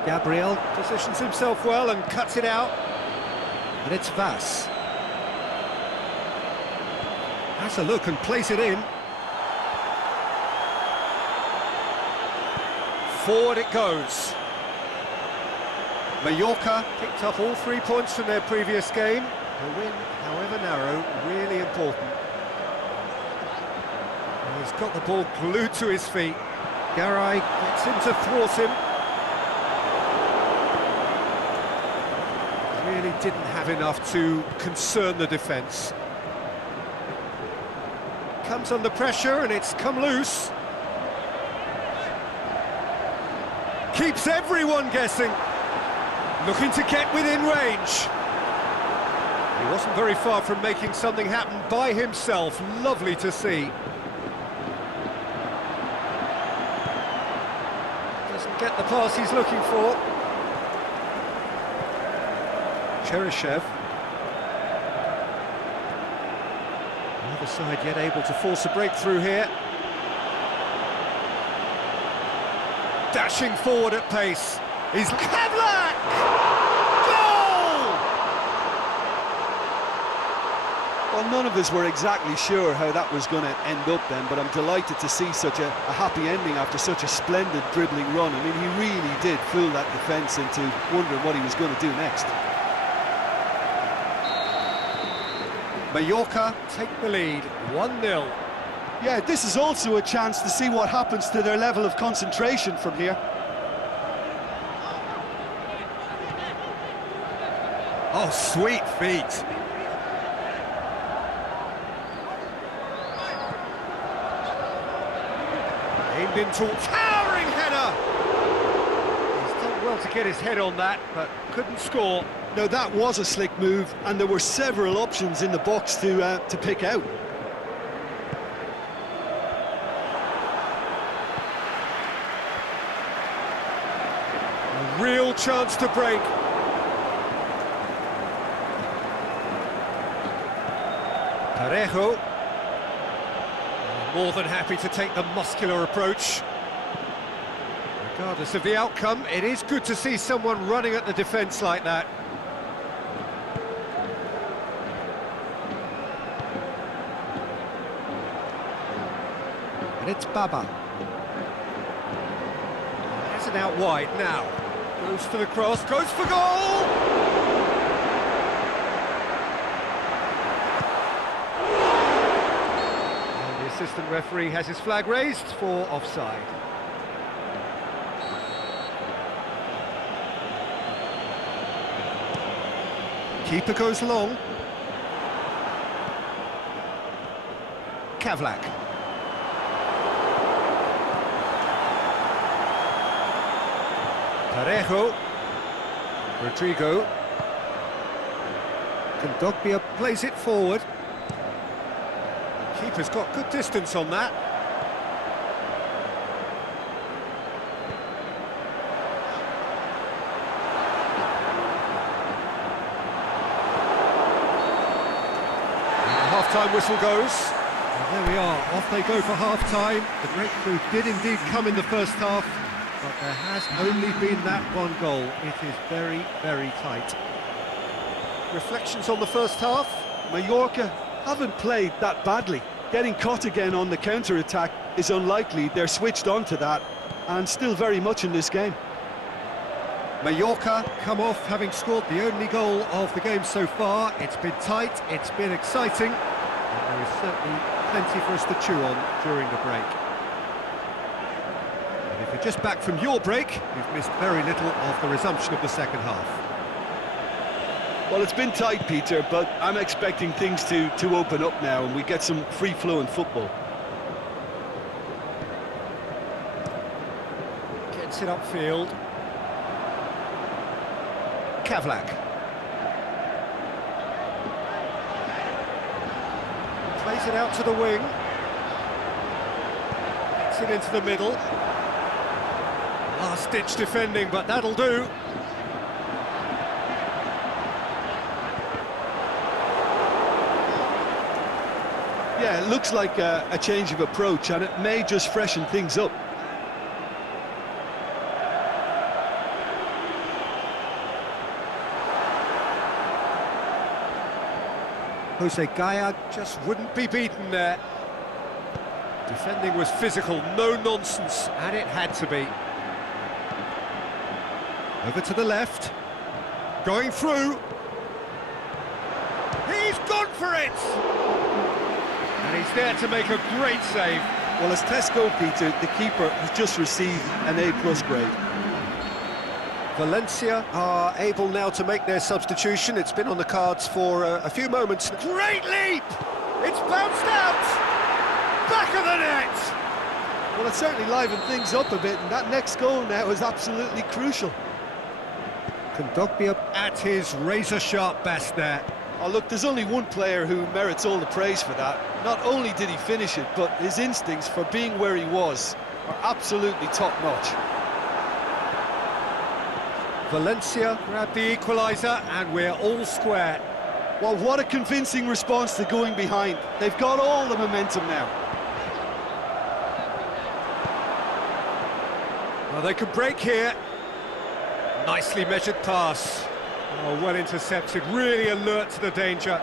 Gabriel positions himself well and cuts it out. And it's Vass. Has a look and plays it in. Forward it goes. Mallorca picked up all 3 points from their previous game. A win, however narrow, really important. And he's got the ball glued to his feet. Garay gets him to thwart him. Really didn't have enough to concern the defence. Comes under pressure and it's come loose. Keeps everyone guessing. Looking to get within range. He wasn't very far from making something happen by himself. Lovely to see. Doesn't get the pass he's looking for. Cheryshev. The other side yet able to force a breakthrough here. Dashing forward at pace. He's Kavlak! Goal! Well, none of us were exactly sure how that was going to end up then, but I'm delighted to see such a happy ending after such a splendid dribbling run. I mean, he really did fool that defence into wondering what he was going to do next. Mallorca take the lead, 1-0. Yeah, this is also a chance to see what happens to their level of concentration from here. Oh, sweet feet. Aimed into towering header. He's done well to get his head on that, but couldn't score. No, that was a slick move, and there were several options in the box to pick out. A real chance to break. Parejo. More than happy to take the muscular approach. Regardless of the outcome, it is good to see someone running at the defence like that. And it's Baba. Has it out wide now. Goes for the cross, goes for goal! And the assistant referee has his flag raised for offside. Keeper goes long. Kavlak. Parejo. Rodrigo. Kondogbia plays it forward. Keeper's got good distance on that. Half-time whistle goes. And there we are, off they go for half-time. The breakthrough did indeed come in the first half, but there has only been that one goal. It is very, very tight. Reflections on the first half? Mallorca haven't played that badly. Getting caught again on the counter-attack is unlikely. They're switched on to that and still very much in this game. Mallorca come off having scored the only goal of the game so far. It's been tight, it's been exciting, and there is certainly plenty for us to chew on during the break. And if you're just back from your break, you've missed very little of the resumption of the second half. Well, it's been tight, Peter, but I'm expecting things to open up now and we get some free-flowing football. Gets it upfield. Kavlak. Plays it out to the wing. Gets it into the middle. Last-ditch defending, but that'll do. Yeah, it looks like a change of approach, and it may just freshen things up. Jose Gaya just wouldn't be beaten there. Defending was physical, no nonsense, and it had to be. Over to the left. Going through. He's gone for it! And he's there to make a great save. Well, as Tesco, Peter, the keeper has just received an A+ grade. Valencia are able now to make their substitution. It's been on the cards for a few moments. Great leap! It's bounced out! Back of the net! Well, it certainly livened things up a bit, and that next goal now is absolutely crucial. Kondogbia at his razor-sharp best there. Oh, look, there's only one player who merits all the praise for that. Not only did he finish it, but his instincts for being where he was are absolutely top-notch. Valencia grabbed the equaliser, and we're all square. Well, what a convincing response to going behind. They've got all the momentum now. Well, they could break here. Nicely measured pass. Oh, well intercepted, really alert to the danger.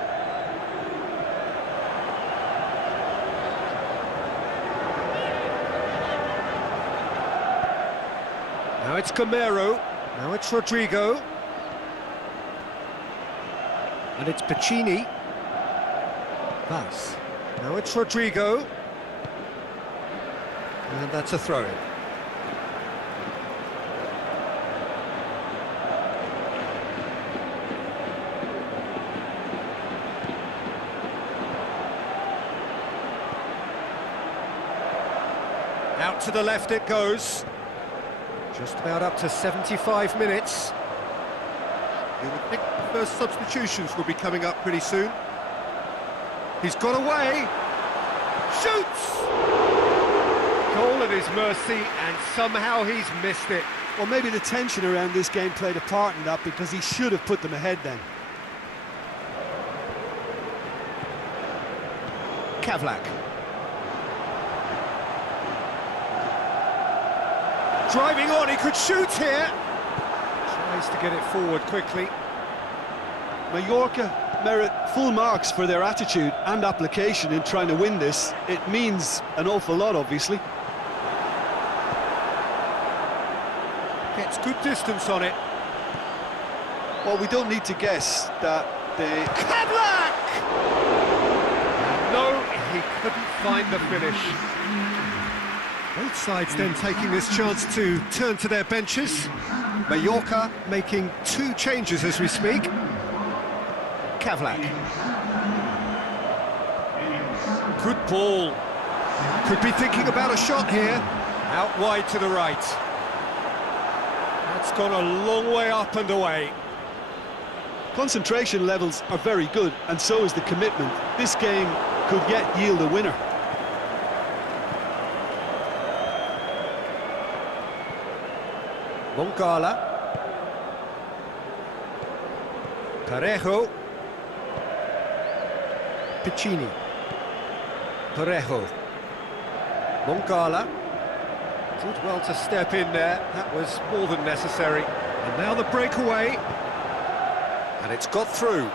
Now it's Camero. Now it's Rodrigo. And it's Pacini. Pass. Now it's Rodrigo. And that's a throw-in. Out to the left it goes. Just about up to 75 minutes. You would think the first substitutions will be coming up pretty soon. He's got away. Shoots! Goal at his mercy, and somehow he's missed it. Well, maybe the tension around this game played a part in that, because he should have put them ahead then. Kavlak. Driving on, he could shoot here. Tries to get it forward quickly. Mallorca merit full marks for their attitude and application in trying to win this. It means an awful lot, obviously. Gets good distance on it. Well, we don't need to guess that they... Kavlak! No, he couldn't find the finish. Both sides then taking this chance to turn to their benches. Mallorca making 2 changes as we speak. Kavlak. Good ball. Could be thinking about a shot here. Out wide to the right. It's gone a long way up and away. Concentration levels are very good, and so is the commitment. This game could yet yield a winner. Moncala. Parejo. Piccini. Parejo. Moncala. Did well to step in there. That was more than necessary. And now the breakaway. And it's got through.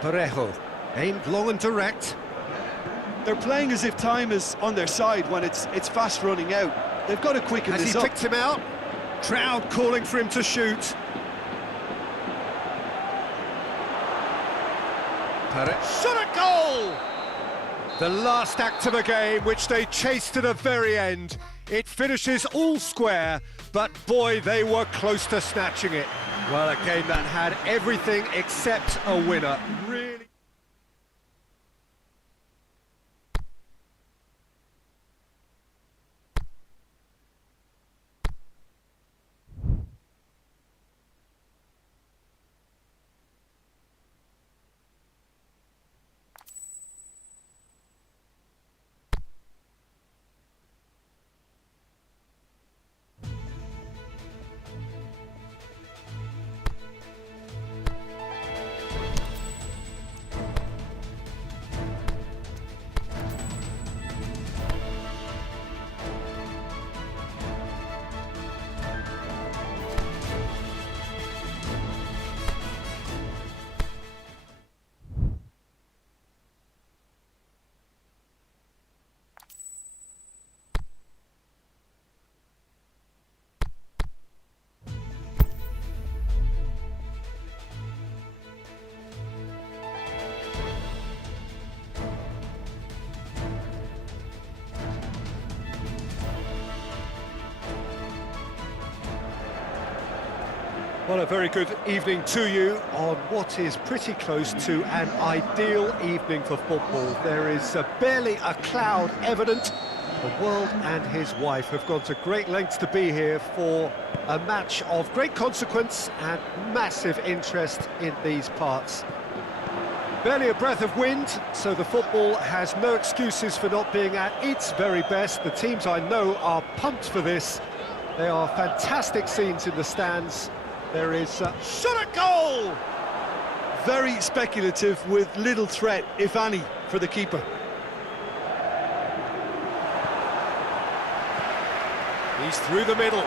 Parejo, aimed long and direct. They're playing as if time is on their side when it's fast running out. They've got to quicken Has this he up. picked him out? Crowd calling for him to shoot. Shot a goal! The last act of a game, which they chased to the very end. It finishes all square, but boy, they were close to snatching it. Well, a game that had everything except a winner. Really. Well, a very good evening to you on what is pretty close to an ideal evening for football. There is barely a cloud evident. The world and his wife have gone to great lengths to be here for a match of great consequence and massive interest in these parts. Barely a breath of wind, so the football has no excuses for not being at its very best. The teams I know are pumped for this. They are fantastic scenes in the stands. There is shot a goal! Very speculative with little threat, if any, for the keeper. He's through the middle.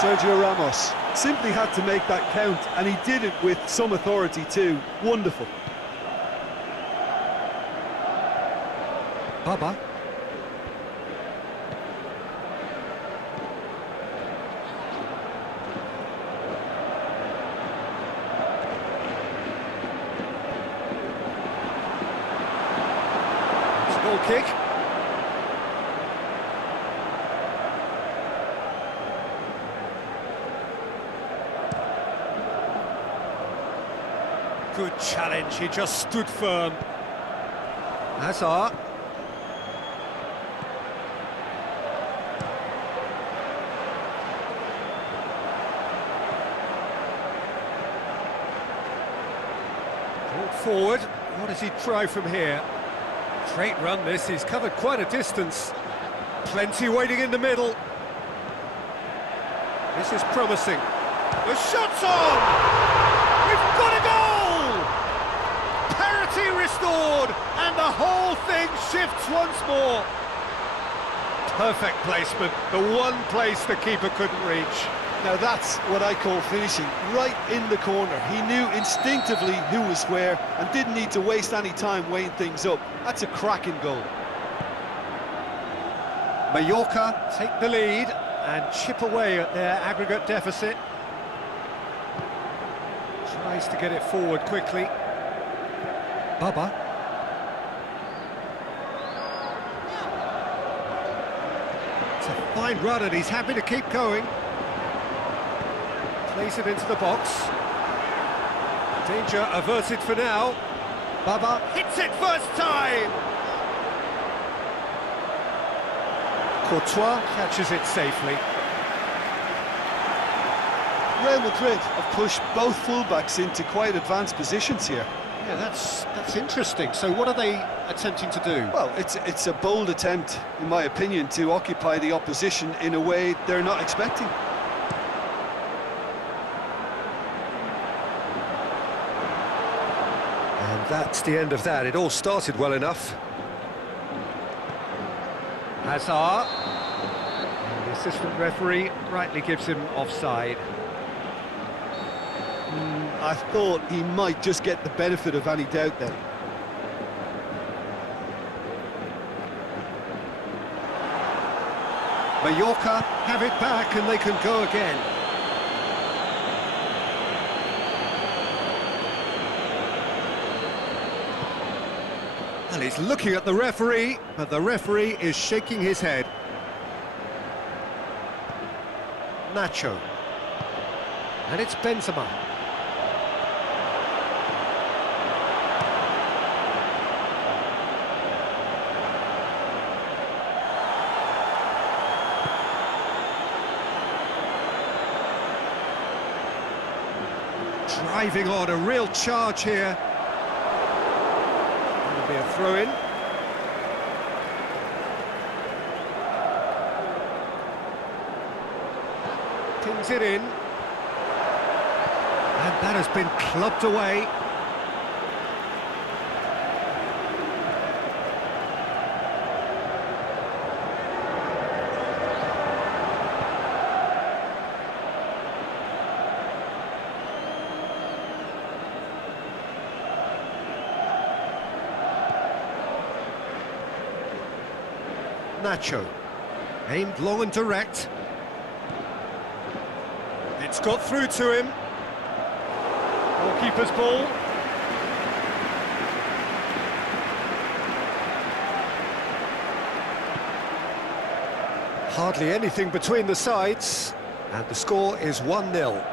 Sergio Ramos simply had to make that count, and he did it with some authority too. Wonderful. Baba. Goal kick. Good challenge, he just stood firm. Hazard. Brought forward, what does he try from here? Great run this, he's covered quite a distance. Plenty waiting in the middle. This is promising. The shot's on! We've got a goal! Parity restored, and the whole thing shifts once more. Perfect placement, the one place the keeper couldn't reach. Now that's what I call finishing, right in the corner. He knew instinctively who was where and didn't need to waste any time weighing things up. That's a cracking goal. Mallorca take the lead and chip away at their aggregate deficit. Tries to get it forward quickly. Baba. It's a fine run and he's happy to keep going. Plays it into the box. Danger averted for now. Baba hits it first time! Courtois catches it safely. Real Madrid have pushed both fullbacks into quite advanced positions here. Yeah, that's interesting. So what are they attempting to do? Well, it's a bold attempt, in my opinion, to occupy the opposition in a way they're not expecting. And that's the end of that. It all started well enough. Hazard. And the assistant referee rightly gives him offside. I thought he might just get the benefit of any doubt then. Mallorca have it back and they can go again. And he's looking at the referee, but the referee is shaking his head. Nacho. And it's Benzema. Driving on, a real charge here. That'll be a throw-in. Pins it in. And that has been clubbed away. Nacho, aimed long and direct. It's got through to him. Goalkeeper's ball. Hardly anything between the sides, and the score is 1-0.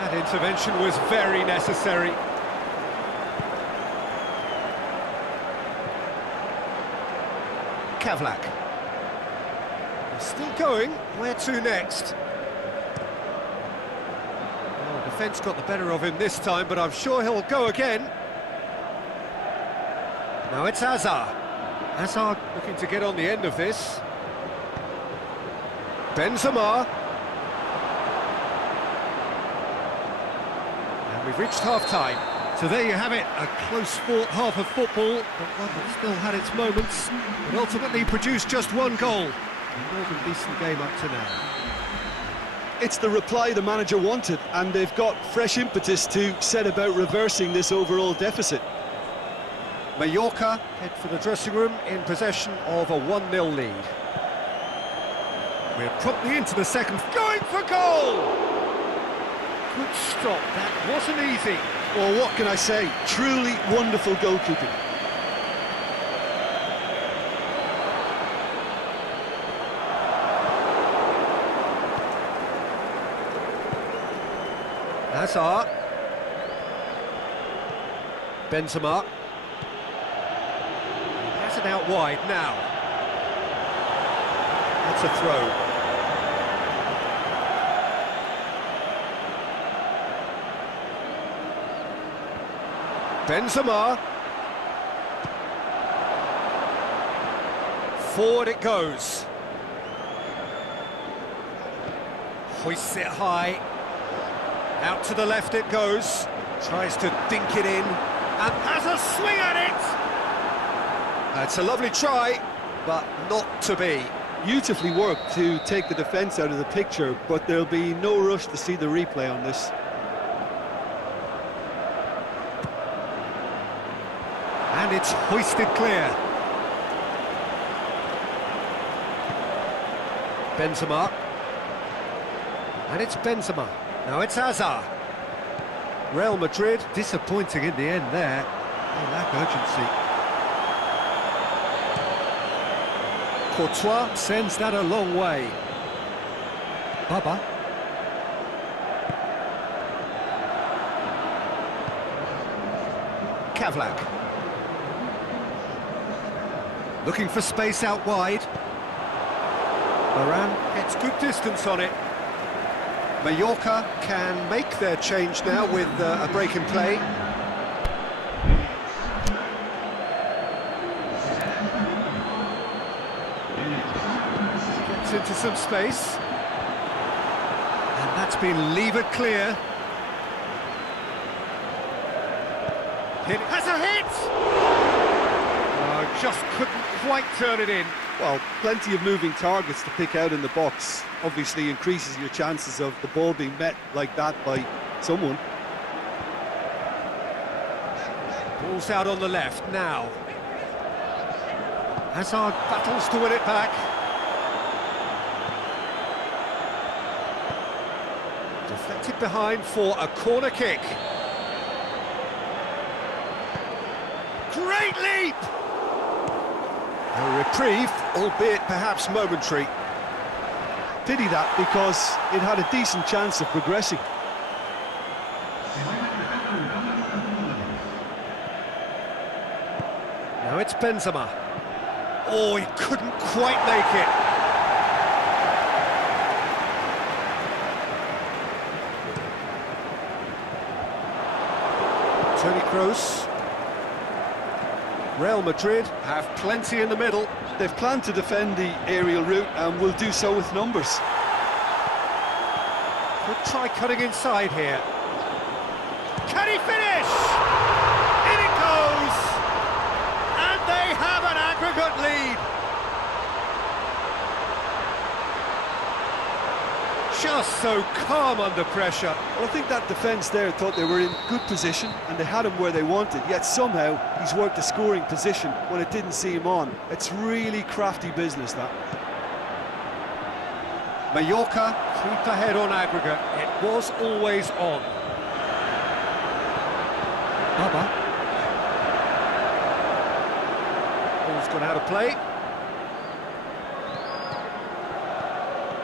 That intervention was very necessary. Kavlak. He's still going. Where to next? Well, defence got the better of him this time, but I'm sure he'll go again. Now it's Hazard. Hazard looking to get on the end of this. Benzema. And we've reached half-time. So there you have it, a close-fought half of football, but one that still had its moments, but ultimately produced just one goal. A more than decent game up to now. It's the reply the manager wanted, and they've got fresh impetus to set about reversing this overall deficit. Mallorca head for the dressing room in possession of a 1-0 lead. We're promptly into the second, going for goal! Good stop, that wasn't easy. Well, what can I say? Truly wonderful goalkeeping. Hazard. Benzema. He has it out wide now. That's a throw. Benzema. Forward it goes. Hoists it high. Out to the left it goes. Tries to dink it in. And has a swing at it! That's a lovely try, but not to be. Beautifully worked to take the defence out of the picture, but there'll be no rush to see the replay on this. And it's hoisted clear. Benzema. And it's Benzema. Now it's Hazard. Real Madrid disappointing in the end there. They lack urgency. Courtois sends that a long way. Baba. Kavlak. Looking for space out wide. Moran gets good distance on it. Mallorca can make their change now with a break in play. Gets into some space. And that's been levered clear. Hit has a hit! Oh, just couldn't quite turn it in. Well, plenty of moving targets to pick out in the box. Obviously increases your chances of the ball being met like that by someone. Ball's out on the left now. Hazard battles to win it back. Deflected behind for a corner kick. Great leap! A reprieve, albeit perhaps momentary. Pity that, because it had a decent chance of progressing. Now it's Benzema. Oh, he couldn't quite make it. Toni Kroos. Real Madrid have plenty in the middle. They've planned to defend the aerial route and will do so with numbers. Could try cutting inside here. Can he finish? In it goes! And they have an aggregate lead. Just so calm under pressure. Well, I think that defence there thought they were in good position and they had him where they wanted, yet somehow he's worked a scoring position when it didn't seem on. It's really crafty business, that. Mallorca keep ahead on aggregate. It was always on. Baba. Ball's gone out of play.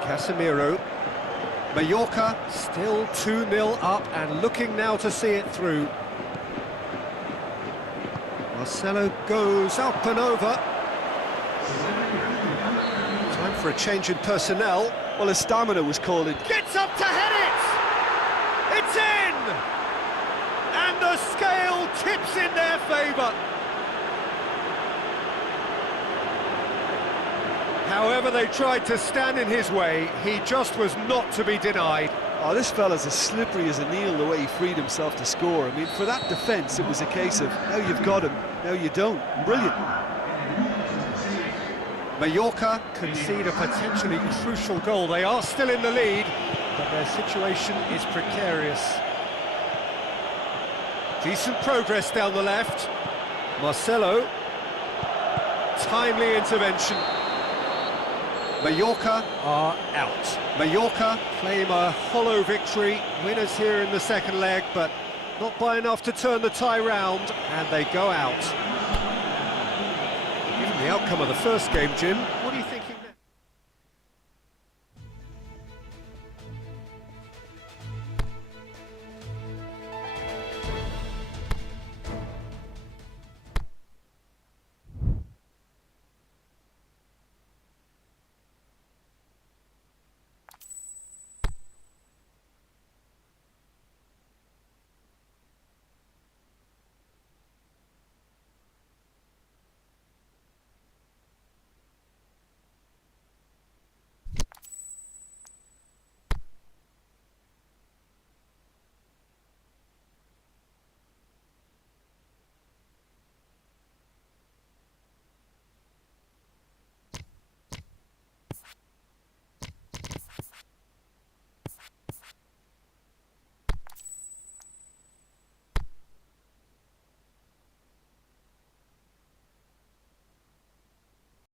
Casemiro. Mallorca still 2-0 up and looking now to see it through. Marcelo goes up and over. Time for a change in personnel. Well, his stamina was called in. Gets up to head it! It's in! And the scale tips in their favour. However they tried to stand in his way, he just was not to be denied. Oh, this fella's as slippery as a needle the way he freed himself to score. I mean, for that defence, it was a case of, now you've got him, now you don't. Brilliant. Mallorca concede a potentially crucial goal. They are still in the lead, but their situation is precarious. Decent progress down the left. Marcelo. Timely intervention. Mallorca are out. Mallorca claim a hollow victory. Winners here in the second leg, but not by enough to turn the tie round, and they go out. Given the outcome of the first game, Jim, what are you thinking?